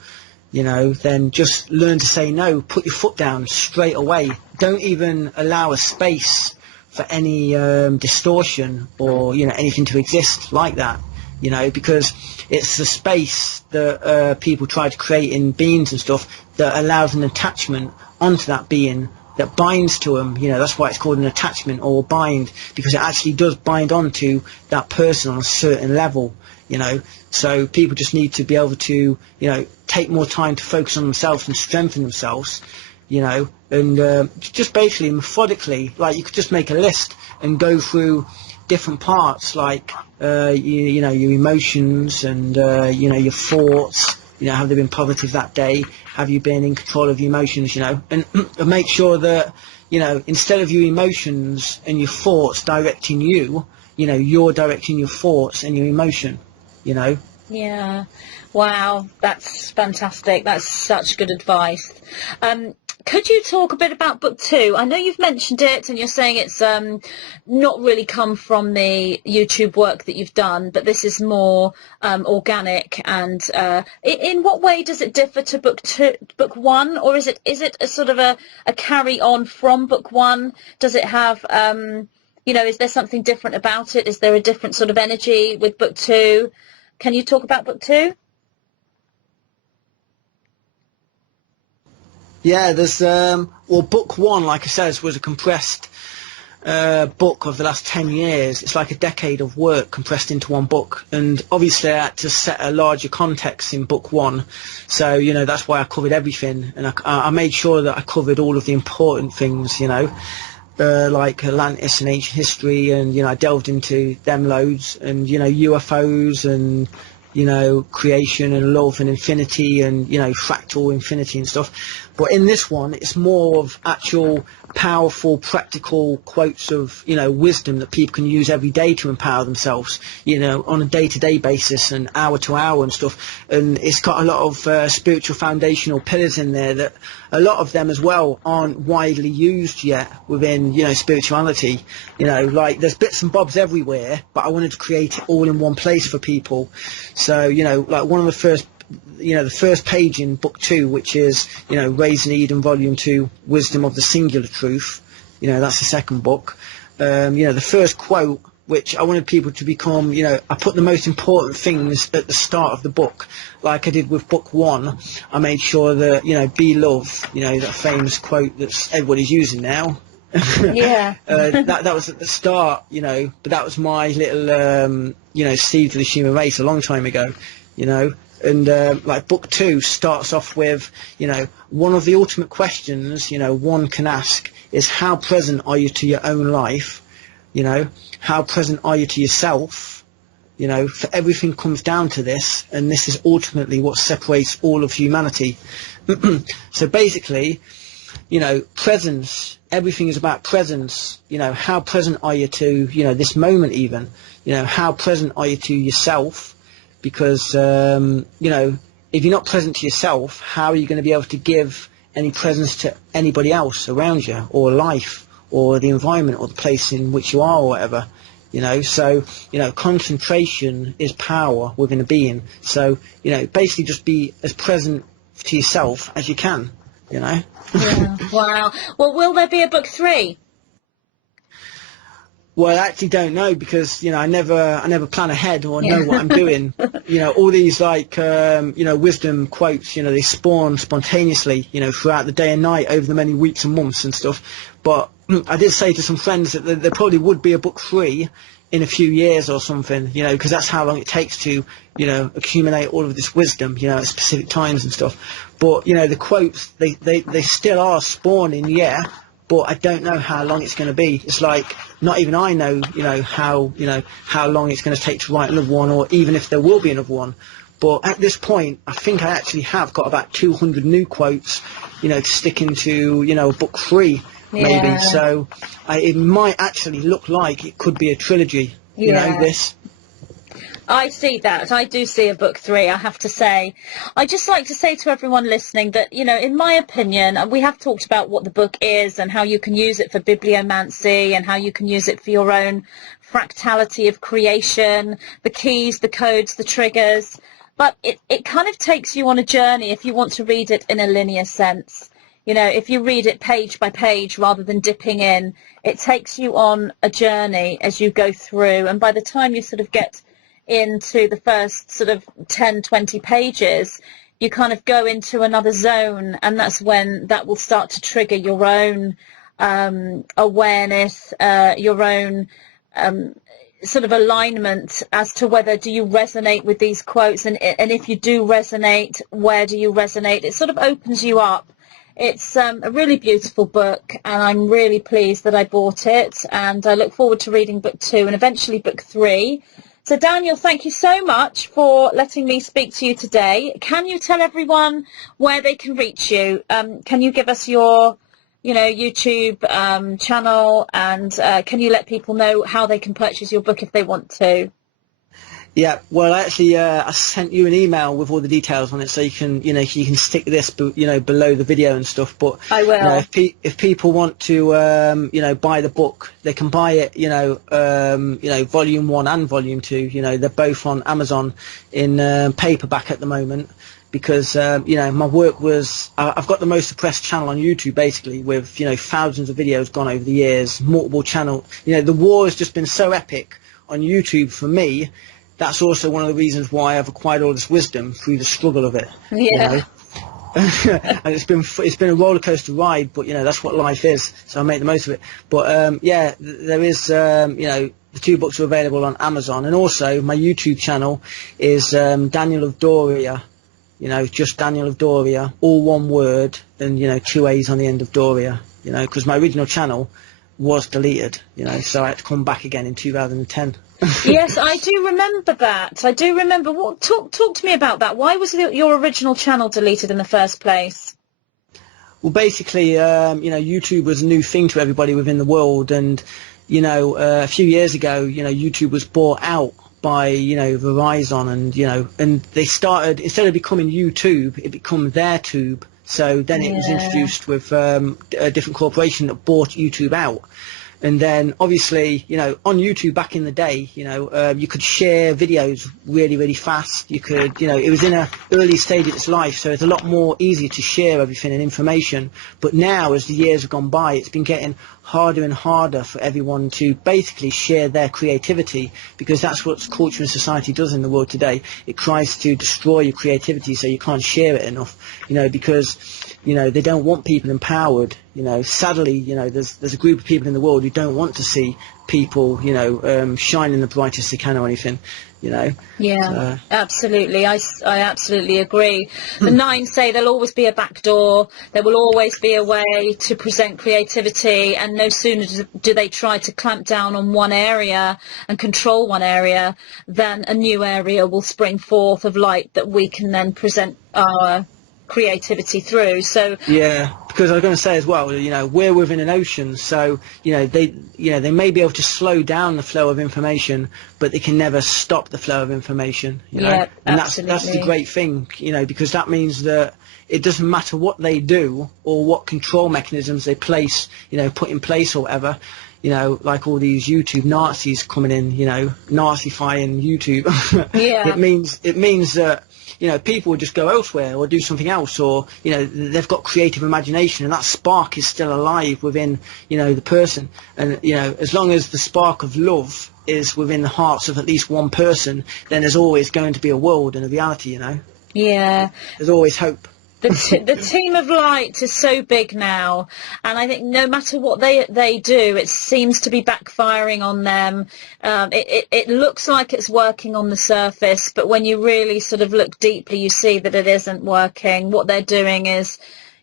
you know, then just learn to say no. Put your foot down straight away. Don't even allow a space for any distortion or, you know, anything to exist like that, you know, because it's the space that people try to create in beings and stuff that allows an attachment onto that being that binds to them. You know, that's why it's called an attachment or bind, because it actually does bind onto that person on a certain level, you know. So people just need to be able to, you know, take more time to focus on themselves and strengthen themselves, you know, and just basically methodically, like you could just make a list and go through different parts, like you know, your emotions and you know, your thoughts. You know, have they been positive that day? Have you been in control of your emotions? You know, and make sure that, you know, instead of your emotions and your thoughts directing you, you know, you're directing your thoughts and your emotion. You know. Yeah. Wow, that's fantastic. That's such good advice. Could you talk a bit about book 2? I know you've mentioned it and you're saying it's not really come from the YouTube work that you've done, but this is more organic. And in what way does it differ to book 1, or is it a sort of a carry on from book 1? Does it have you know, is there something different about it? Is there a different sort of energy with book 2? Can you talk about book 2? Yeah, there's well, book 1, like I said, was a compressed book of the last 10 years. It's like a decade of work compressed into one book, and obviously I had to set a larger context in book 1, so, you know, that's why I covered everything, and I made sure that I covered all of the important things, you know, like Atlantis and ancient history, and, you know, I delved into them loads, and, you know, UFOs and, you know, creation and love and infinity and, you know, fractal infinity and stuff. But in this one, it's more of actual powerful, practical quotes of, you know, wisdom that people can use every day to empower themselves, you know, on a day-to-day basis and hour to hour and stuff. And it's got a lot of spiritual foundational pillars in there that a lot of them as well aren't widely used yet within, you know, spirituality. You know, like there's bits and bobs everywhere, but I wanted to create it all in one place for people. So, you know, like one of the first, you know, the first page in book 2, which is, you know, Raising Eden Volume 2, Wisdom of the Singular Truth, you know, that's the second book. You know, the first quote, which I wanted people to become, you know, I put the most important things at the start of the book, like I did with book 1. I made sure that, you know, be love, you know, that famous quote that everybody's using now. Yeah. that was at the start, you know, but that was my little, you know, seed to the human race a long time ago, you know. And like book 2 starts off with, you know, one of the ultimate questions, you know, one can ask is, how present are you to your own life? You know, how present are you to yourself? You know, for everything comes down to this, and this is ultimately what separates all of humanity. So basically, you know, presence, everything is about presence. You know, how present are you to, you know, this moment even? You know, how present are you to yourself? Because, you know, if you're not present to yourself, how are you going to be able to give any presence to anybody else around you, or life, or the environment, or the place in which you are, or whatever, you know? So, you know, concentration is power within a being. So, you know, basically just be as present to yourself as you can, you know? Yeah. Wow. Well, will there be a book 3? Well, I actually don't know, because, you know, I never plan ahead or know what I'm doing. You know, all these like, you know, wisdom quotes, you know, they spawn spontaneously, you know, throughout the day and night over the many weeks and months and stuff. But I did say to some friends that there probably would be a book 3 in a few years or something, you know, because that's how long it takes to, you know, accumulate all of this wisdom, you know, at specific times and stuff. But, you know, the quotes, they still are spawning, yeah. But I don't know how long it's going to be. It's like, not even I know, you know, how long it's going to take to write another one, or even if there will be another one. But at this point, I think I actually have got about 200 new quotes, you know, to stick into, you know, book 3, maybe. Yeah. So it might actually look like it could be a trilogy, you know, this. I see that. I do see a book 3, I have to say. I just like to say to everyone listening that, you know, in my opinion, and we have talked about what the book is and how you can use it for bibliomancy and how you can use it for your own fractality of creation, the keys, the codes, the triggers. but it kind of takes you on a journey if you want to read it in a linear sense. You know, if you read it page by page rather than dipping in, it takes you on a journey as you go through. And by the time you sort of get into the first sort of 10, 20 pages, you kind of go into another zone, and that's when that will start to trigger your own awareness, your own sort of alignment as to whether do you resonate with these quotes, and if you do resonate, where do you resonate? It sort of opens you up. It's a really beautiful book, and I'm really pleased that I bought it, and I look forward to reading book 2 and eventually book 3. So Daniel, thank you so much for letting me speak to you today. Can you tell everyone where they can reach you? Can you give us your, YouTube channel, and can you let people know how they can purchase your book if they want to? Yeah, well, actually, I sent you an email with all the details on it, so you can, you can stick this, below the video and stuff. But I will. If people want to, buy the book, they can buy it, volume 1 and volume 2. They're both on Amazon in paperback at the moment. Because my work was, I've got the most suppressed channel on YouTube, basically, with thousands of videos gone over the years, multiple channel. The war has just been so epic on YouTube for me. That's also one of the reasons why I've acquired all this wisdom through the struggle of it. Yeah. And it's been a roller coaster ride, but that's what life is. So I make the most of it. But there is the 2 books are available on Amazon, and also my YouTube channel is Daniel of Doria. Just Daniel of Doria, all one word, and 2 A's on the end of Doria. Because my original channel was deleted. So I had to come back again in 2010. Yes, I do remember that. I do remember. Talk to me about that. Why was your original channel deleted in the first place? Well, basically, YouTube was a new thing to everybody within the world, and a few years ago, YouTube was bought out by Verizon, and they started, instead of becoming YouTube, it became their tube. So then it was introduced with a different corporation that bought YouTube out. And then, obviously, on YouTube back in the day, you could share videos really, really fast. You could, it was in an early stage of its life, so it's a lot more easier to share everything and information. But now, as the years have gone by, it's been getting harder and harder for everyone to basically share their creativity, because that's what culture and society does in the world today. It tries to destroy your creativity, so you can't share it enough, because they don't want people empowered. Sadly, there's a group of people in the world who don't want to see people, shining the brightest they can or anything, Yeah, absolutely. I absolutely agree. The 9 say there'll always be a back door. There will always be a way to present creativity, and no sooner do they try to clamp down on one area and control one area than a new area will spring forth of light that we can then present our creativity through. So yeah, because I was going to say as well, we're within an ocean, so they may be able to slow down the flow of information, but they can never stop the flow of information. Yeah, and absolutely. that's the great thing, because that means that it doesn't matter what they do or what control mechanisms they place, put in place or whatever. Like all these YouTube Nazis coming in, Nazifying YouTube. Yeah. It means that people would just go elsewhere or do something else, or they've got creative imagination, and that spark is still alive within the person. And as long as the spark of love is within the hearts of at least one person, then there's always going to be a world and a reality. Yeah. There's always hope. The team of light is so big now, and I think no matter what they do, it seems to be backfiring on them. It looks like it's working on the surface, but when you really sort of look deeply, you see that it isn't working. What they're doing is,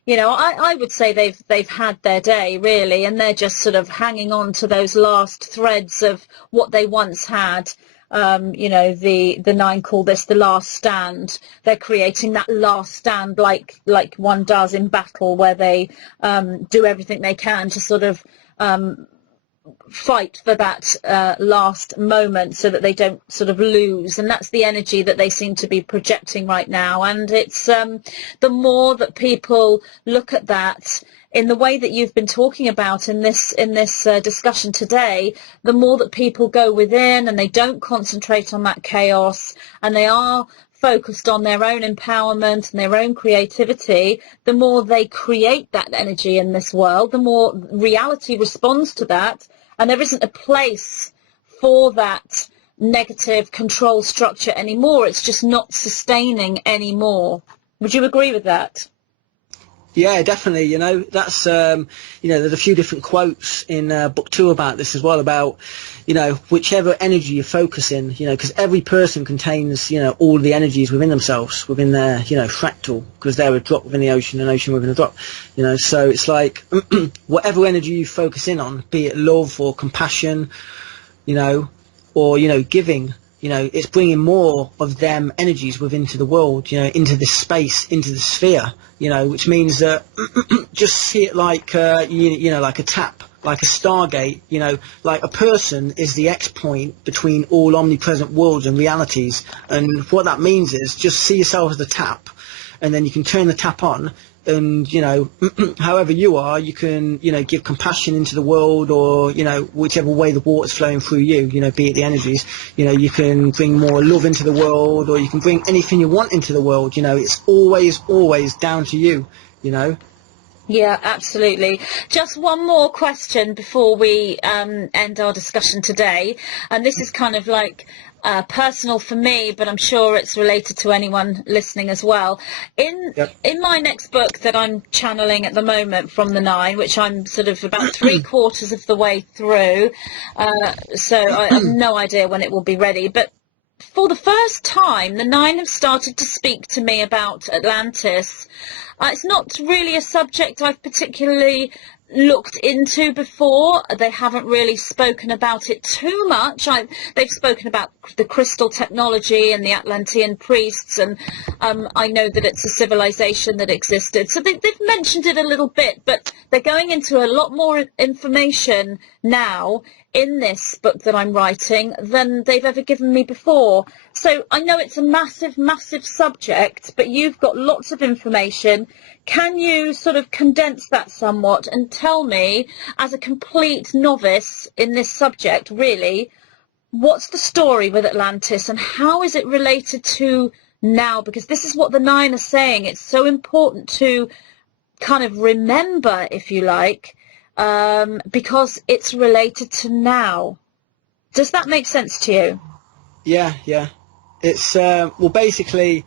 I would say they've had their day, really, and they're just sort of hanging on to those last threads of what they once had. The 9 call this the last stand. They're creating that last stand like one does in battle, where they do everything they can to sort of fight for that last moment so that they don't sort of lose. And that's the energy that they seem to be projecting right now. And it's the more that people look at that, in the way that you've been talking about in this discussion today, the more that people go within and they don't concentrate on that chaos and they are focused on their own empowerment and their own creativity, the more they create that energy in this world, the more reality responds to that, and there isn't a place for that negative control structure anymore. It's just not sustaining anymore. Would you agree with that? Yeah, definitely. You know, that's, there's a few different quotes in book 2 about this as well, about, whichever energy you focus in, because every person contains, all the energies within themselves, within their, fractal, because they're a drop within the ocean, an ocean within a drop, so it's like whatever energy you focus in on, be it love or compassion, or, giving, it's bringing more of them energies within to the world, into this space, into the sphere, which means that just see it like, like a tap, like a stargate, like a person is the X point between all omnipresent worlds and realities. And what that means is just see yourself as the tap, and then you can turn the tap on, and however you are, you can give compassion into the world, or whichever way the water's flowing through you, be it the energies, you can bring more love into the world, or you can bring anything you want into the world. It's always down to you. Yeah, absolutely. Just one more question before we end our discussion today, and this is kind of like personal for me, but I'm sure it's related to anyone listening as well. In my next book that I'm channeling at the moment from the 9, which I'm sort of about 3/4 of the way through, so I have no idea when it will be ready, but for the first time, the 9 have started to speak to me about Atlantis. It's not really a subject I've particularly looked into before. They haven't really spoken about it too much. They've spoken about the crystal technology and the Atlantean priests, and I know that it's a civilization that existed. So they've mentioned it a little bit, but they're going into a lot more information now in this book that I'm writing than they've ever given me before. So I know it's a massive, massive subject, but you've got lots of information. Can you sort of condense that somewhat and tell me, as a complete novice in this subject, really, what's the story with Atlantis and how is it related to now? Because this is what the 9 are saying. It's so important to kind of remember, if you like, because it's related to now. Does that make sense to you? Yeah. It's, well, basically,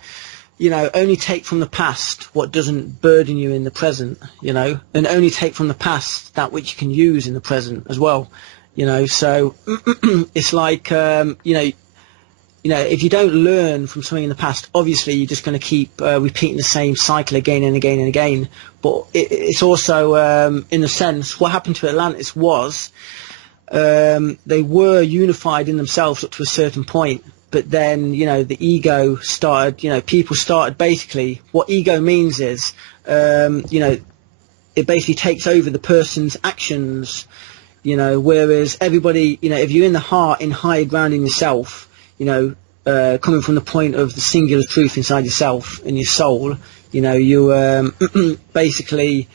only take from the past what doesn't burden you in the present, and only take from the past that which you can use in the present as well, so it's like, if you don't learn from something in the past, obviously you're just going to keep repeating the same cycle again and again and again. But it's also, in a sense, what happened to Atlantis was they were unified in themselves up to a certain point. But then, the ego started, people started basically, what ego means is, it basically takes over the person's actions, whereas everybody, if you're in the heart, in higher ground in yourself, coming from the point of the singular truth inside yourself and your soul, you basically,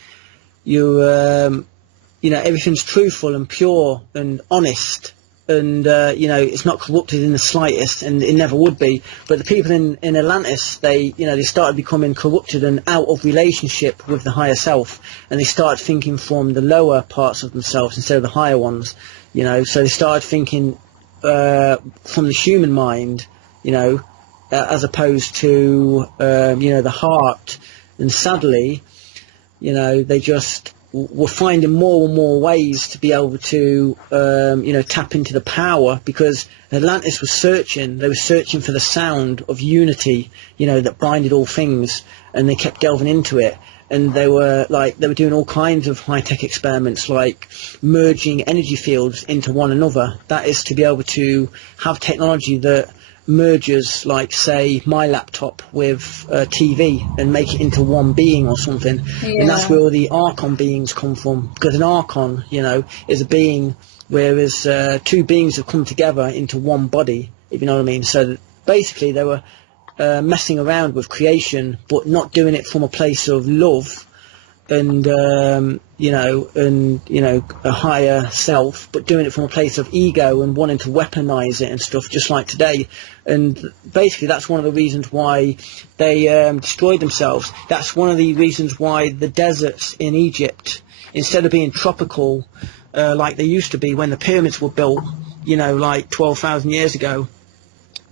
everything's truthful and pure and honest, and it's not corrupted in the slightest, and it never would be. But the people in Atlantis, they started becoming corrupted and out of relationship with the higher self, and they started thinking from the lower parts of themselves instead of the higher ones, so they started thinking from the human mind, as opposed to the heart. And sadly, they just were finding more and more ways to be able to tap into the power, because Atlantis was searching. They were searching for the sound of unity, that binded all things, and they kept delving into it. And they were doing all kinds of high-tech experiments, like merging energy fields into one another. That is to be able to have technology that merges, like, say, my laptop with TV and make it into one being or something. Yeah. And that's where all the Archon beings come from, because an Archon, is a being, whereas 2 beings have come together into one body, if you know what I mean. So basically they were messing around with creation, but not doing it from a place of love, and a higher self, but doing it from a place of ego and wanting to weaponize it and stuff, just like today. And basically that's one of the reasons why they destroyed themselves. That's one of the reasons why the deserts in Egypt, instead of being tropical like they used to be when the pyramids were built, like 12,000 years ago,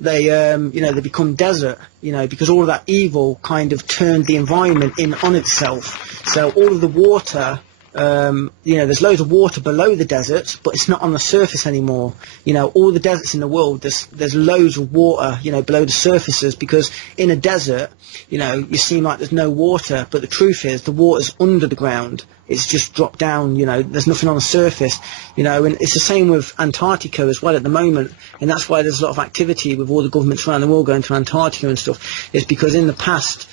they become desert, because all of that evil kind of turned the environment in on itself. So all of the water, there's loads of water below the deserts, but it's not on the surface anymore. All the deserts in the world, there's loads of water, below the surfaces, because in a desert, you seem like there's no water, but the truth is the water's under the ground. It's just dropped down, there's nothing on the surface, and it's the same with Antarctica as well at the moment, and that's why there's a lot of activity with all the governments around the world going to Antarctica and stuff. It's because in the past,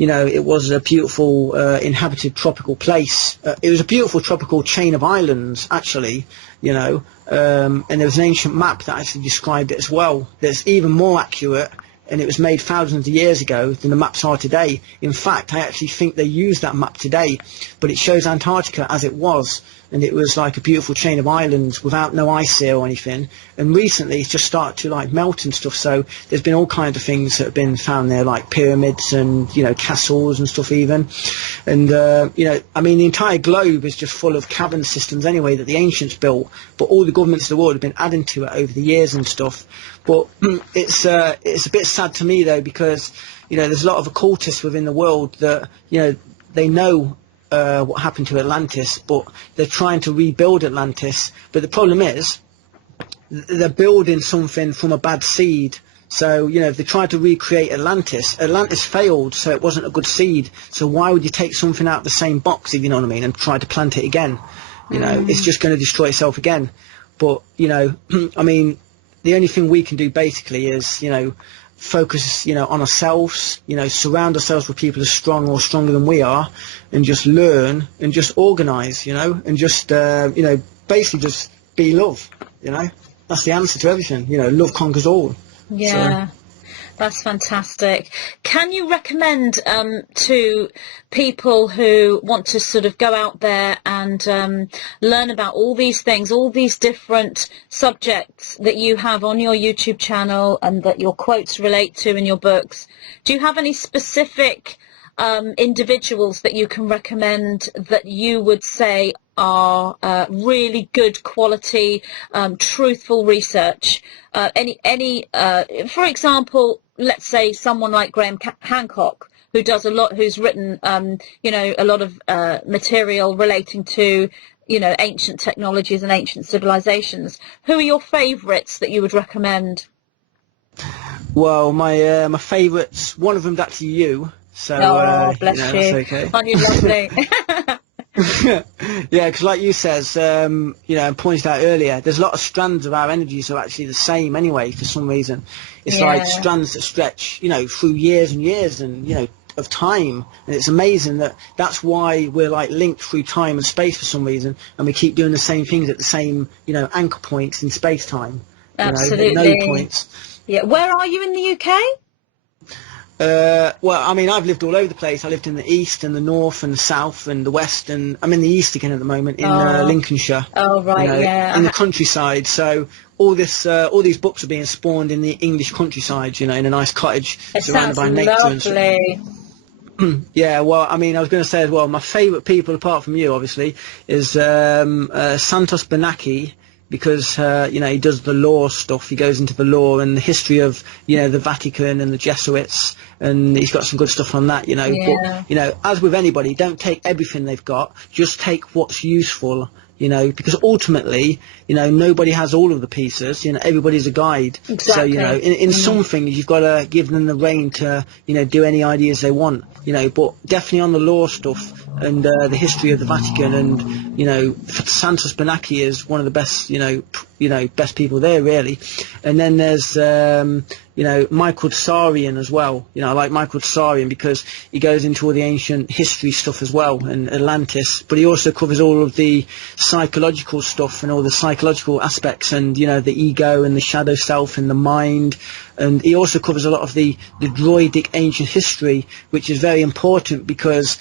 it was a beautiful inhabited tropical place. It was a beautiful tropical chain of islands, actually, and there was an ancient map that actually described it as well. That's even more accurate, and it was made thousands of years ago than the maps are today. In fact, I actually think they use that map today, but it shows Antarctica as it was, and it was like a beautiful chain of islands without no ice there or anything. And recently it's just started to like melt and stuff, so there's been all kinds of things that have been found there, like pyramids and castles and stuff even. And the entire globe is just full of cavern systems anyway that the ancients built, but all the governments of the world have been adding to it over the years and stuff. But it's a bit sad to me though, because there's a lot of occultists within the world that they know what happened to Atlantis, but they're trying to rebuild Atlantis. But the problem is they're building something from a bad seed. So if they tried to recreate Atlantis failed, so it wasn't a good seed. So why would you take something out of the same box, if you know what I mean, and try to plant it again? It's just going to destroy itself again. But the only thing we can do basically is, focus, on ourselves, surround ourselves with people as strong or stronger than we are, and just learn and just organise, and just, basically just be love, That's the answer to everything, love conquers all. Yeah. So. That's fantastic. Can you recommend to people who want to sort of go out there and learn about all these things, all these different subjects that you have on your YouTube channel and that your quotes relate to in your books? Do you have any specific individuals that you can recommend that you would say are really good quality, truthful research? For example, let's say someone like Graham Hancock, who does a lot, who's written, a lot of material relating to, ancient technologies and ancient civilizations. Who are your favourites that you would recommend? Well, my favourites, one of them's actually you. So, bless you. That's okay. Aren't you lovely? Yeah, because like you says, and pointed out earlier, there's a lot of strands of our energies are actually the same anyway for some reason. It's like strands that stretch, through years and years and, of time. And it's amazing that's why we're like linked through time and space for some reason, and we keep doing the same things at the same, anchor points in space-time. Absolutely. Node points. Yeah. Where are you in the UK? Well, I've lived all over the place. I lived in the east and the north and the south and the west, and I'm in the east again at the moment in Lincolnshire. Oh, right, in the countryside. So all these books are being spawned in the English countryside, in a nice cottage surrounded by nature. Lovely. Yeah, well, I was going to say as well, my favourite people apart from you, obviously, is Santos Benaki. Because, he does the law stuff, he goes into the law and the history of, the Vatican and the Jesuits, and he's got some good stuff on that, Yeah. But, as with anybody, don't take everything they've got, just take what's useful, because ultimately, nobody has all of the pieces, everybody's a guide. Exactly. So, in some things, you've got to give them the rein to, do any ideas they want, but definitely on the law stuff and the history of the Vatican and, Santos Benaki is one of the best, best people there really. And then there's Michael Tsarian as well. I like Michael Tsarian because he goes into all the ancient history stuff as well, and Atlantis, but he also covers all of the psychological stuff and all the psychological aspects, and the ego and the shadow self and the mind. And he also covers a lot of the droidic ancient history, which is very important because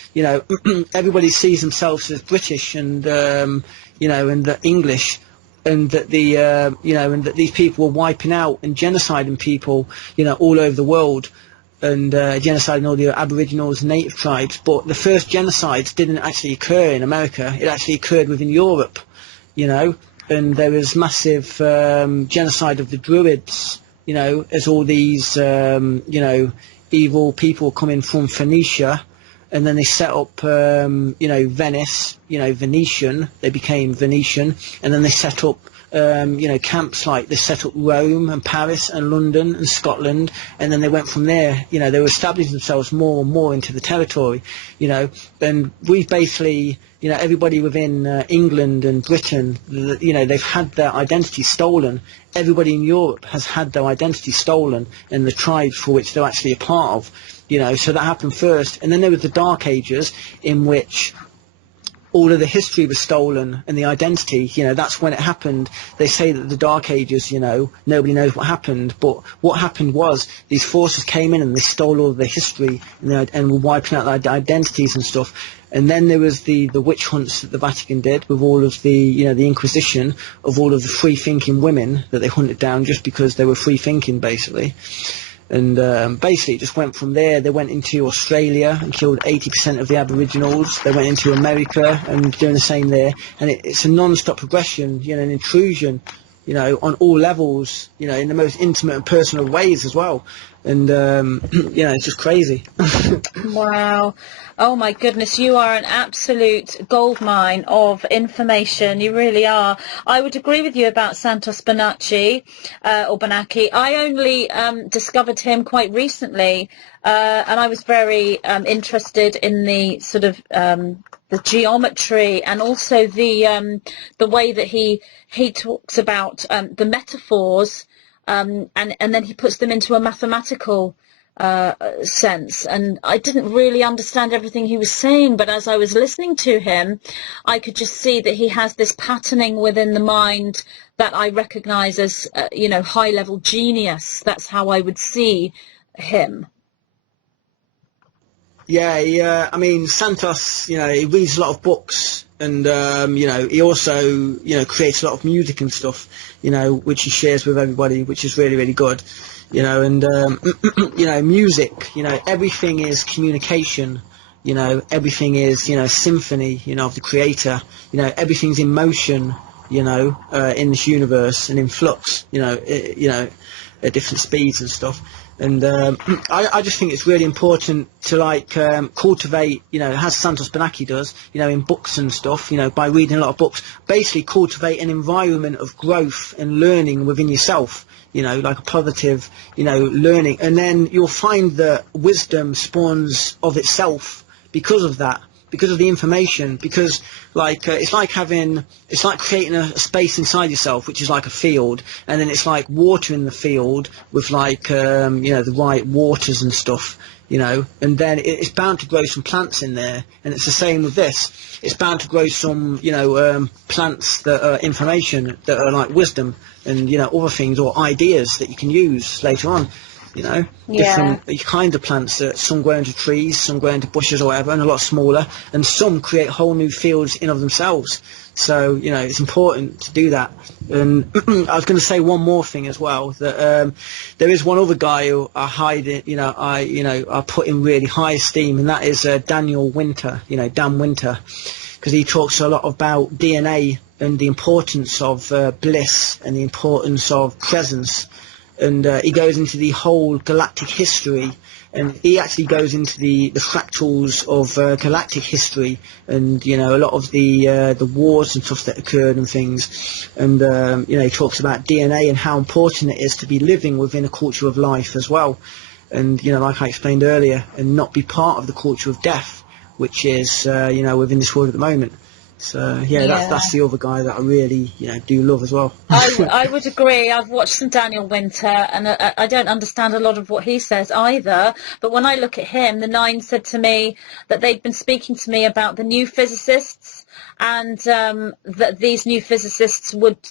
everybody sees themselves as British and and the English, and that and that these people were wiping out and genociding people all over the world, and genociding all the Aboriginals and native tribes. But the first genocides didn't actually occur in America. It actually occurred within Europe, and there was massive genocide of the Druids, as all these evil people coming from Phoenicia. And then they set up, Venice, Venetian. They became Venetian. And then they set up, camps like they set up Rome and Paris and London and Scotland. And then they went from there. They were establishing themselves more and more into the territory, And we've basically, everybody within England and Britain, they've had their identity stolen. Everybody in Europe has had their identity stolen, and the tribes for which they're actually a part of. So that happened first, and then there was the Dark Ages, in which all of the history was stolen and the identity. That's when it happened. They say that the Dark Ages, nobody knows what happened, but what happened was these forces came in and they stole all of the history and were wiping out their identities and stuff. And then there was the witch hunts that the Vatican did with all of the the Inquisition of all of the free thinking women that they hunted down just because they were free thinking, basically. And basically it just went from there. They went into Australia and killed 80% of the Aboriginals. They went into America and doing the same there. And it's a non-stop progression, an intrusion, on all levels, in the most intimate and personal ways as well. And, it's just crazy. Wow. Oh my goodness, you are an absolute goldmine of information. You really are. I would agree with you about Santos Bonacci, or Bonacci. I only discovered him quite recently, and I was very interested in the sort of the geometry, and also the way that he talks about the metaphors, and then he puts them into a mathematical sense. And I didn't really understand everything he was saying, but as I was listening to him, I could just see that he has this patterning within the mind that I recognize as high level genius. That's how I would see him. Yeah, I mean, Santos, he reads a lot of books, and he also creates a lot of music and stuff, which he shares with everybody, which is really, really good. And music, everything is communication, everything is, symphony, of the creator, everything's in motion, in this universe and in flux, at different speeds and stuff. And I just think it's really important to cultivate, as Santos Bonacci does, in books and stuff, by reading a lot of books, basically cultivate an environment of growth and learning within yourself, like a positive, learning. And then you'll find that wisdom spawns of itself because of that, because of the information, because it's like creating a space inside yourself, which is like a field, and then it's like watering the field with the right waters and stuff, and then it's bound to grow some plants in there. And it's the same with this. It's bound to grow some, plants that are information, that are like wisdom and, other things or ideas that you can use later on. Different kinds of plants. Some grow into trees, some grow into bushes or whatever, and a lot smaller, and some create whole new fields in of themselves. So, it's important to do that. And I was going to say one more thing as well, that there is one other guy who I put in really high esteem, and that is Daniel Winter, Dan Winter, because he talks a lot about DNA and the importance of bliss and the importance of presence. And he goes into the whole galactic history, and he actually goes into the fractals of galactic history, and a lot of the wars and stuff that occurred and things. And he talks about DNA and how important it is to be living within a culture of life as well. And like I explained earlier, and not be part of the culture of death, which is within this world at the moment. So yeah, that's the other guy that I really, do love as well. I would agree. I've watched some Daniel Winter, and I don't understand a lot of what he says either. But when I look at him, the Nine said to me that they'd been speaking to me about the new physicists, and that these new physicists would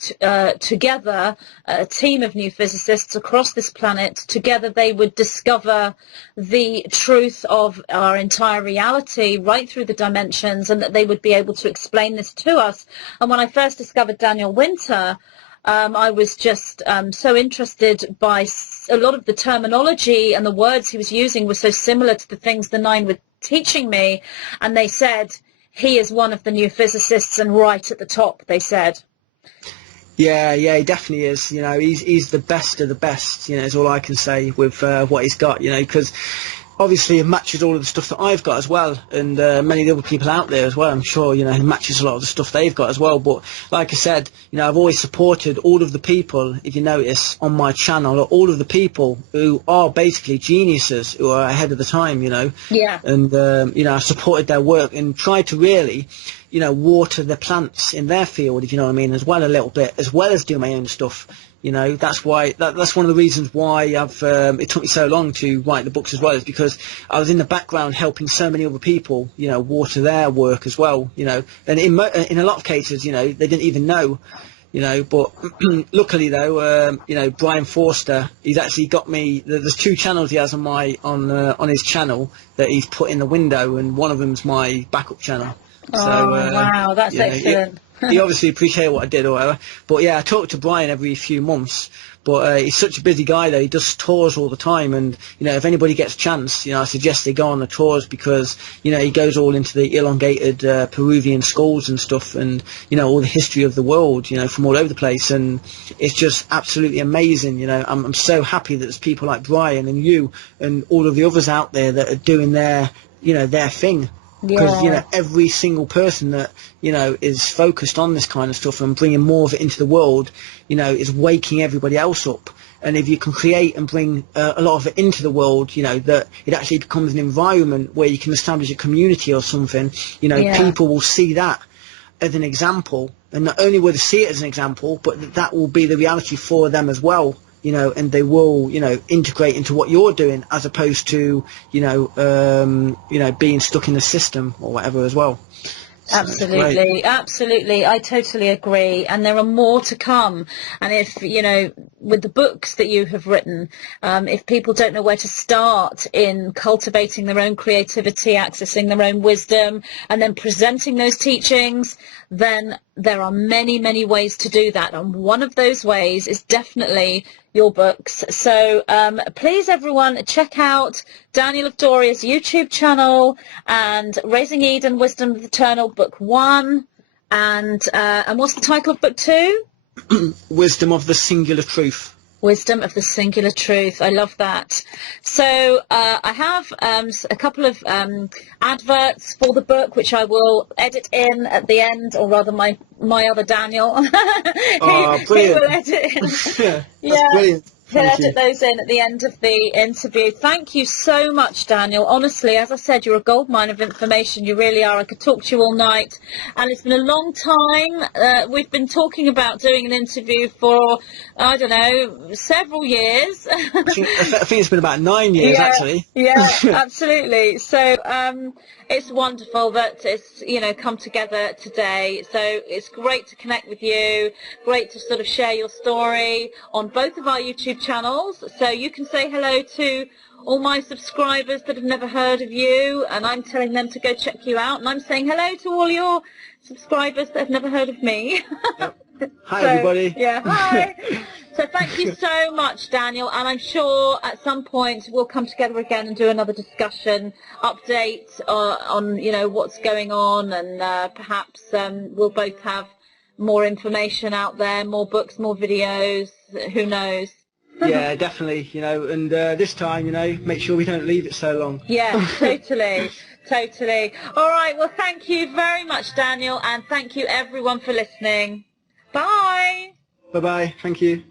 together, a team of new physicists across this planet, together they would discover the truth of our entire reality right through the dimensions, and that they would be able to explain this to us. And when I first discovered Daniel Winter, I was just so interested by a lot of the terminology, and the words he was using were so similar to the things the Nine were teaching me. And they said, he is one of the new physicists and right at the top, they said. Yeah, he definitely is. He's the best of the best, is all I can say with what he's got, because obviously it matches all of the stuff that I've got as well, and many of the other people out there as well. I'm sure, it matches a lot of the stuff they've got as well. But like I said, I've always supported all of the people, if you notice, on my channel, all of the people who are basically geniuses, who are ahead of the time, Yeah. And, I supported their work and tried to really, water the plants in their field, if you know what I mean, as well a little bit, as well as do my own stuff. That's why that's one of the reasons why it took me so long to write the books as well, is because I was in the background helping so many other people, water their work as well, and in a lot of cases, they didn't even know, but luckily though, Brian Forster, he's actually got me. There's 2 channels he has on his channel that he's put in the window, and one of them's my backup channel. So, wow, that's excellent. He obviously appreciated what I did or whatever. But yeah, I talk to Brian every few months. But he's such a busy guy though. He does tours all the time, and if anybody gets a chance, I suggest they go on the tours, because he goes all into the elongated Peruvian skulls and stuff, and all the history of the world, from all over the place, and it's just absolutely amazing. I'm so happy that there's people like Brian and you and all of the others out there that are doing their thing. Because every single person that is focused on this kind of stuff and bringing more of it into the world, is waking everybody else up. And if you can create and bring a lot of it into the world, that it actually becomes an environment where you can establish a community or something, people will see that as an example, and not only will they see it as an example, but that will be the reality for them as well. And they will, integrate into what you're doing, as opposed to, being stuck in the system or whatever as well. Absolutely, absolutely. I totally agree. And there are more to come. And if, with the books that you have written, if people don't know where to start in cultivating their own creativity, accessing their own wisdom, and then presenting those teachings, then there are many, many ways to do that. And one of those ways is definitely your books. So please, everyone, check out Daniel of Doria's YouTube channel, and Raising Eden, Wisdom of the Eternal, Book 1. And what's the title of Book 2? Wisdom of the Singular Truth. Wisdom of the Singular Truth. I love that. So I have a couple of adverts for the book, which I will edit in at the end, or rather my other Daniel. Oh, brilliant. He will edit in. That's brilliant. He'll edit those in at the end of the interview. Thank you so much, Daniel. Honestly, as I said, you're a goldmine of information. You really are. I could talk to you all night. And it's been a long time. We've been talking about doing an interview for, I don't know, several years. I think it's been about 9 years, actually. Yeah, absolutely. So it's wonderful that it's, come together today. So it's great to connect with you. Great to sort of share your story on both of our YouTube channels, so you can say hello to all my subscribers that have never heard of you, and I'm telling them to go check you out, and I'm saying hello to all your subscribers that have never heard of me. Yep. Hi, everybody. Yeah, hi. So thank you so much, Daniel, and I'm sure at some point we'll come together again and do another discussion, update on what's going on, and perhaps we'll both have more information out there, more books, more videos, who knows. Yeah, definitely, and this time, make sure we don't leave it so long. Yeah, totally, totally. All right, well, thank you very much, Daniel, and thank you, everyone, for listening. Bye. Bye-bye. Thank you.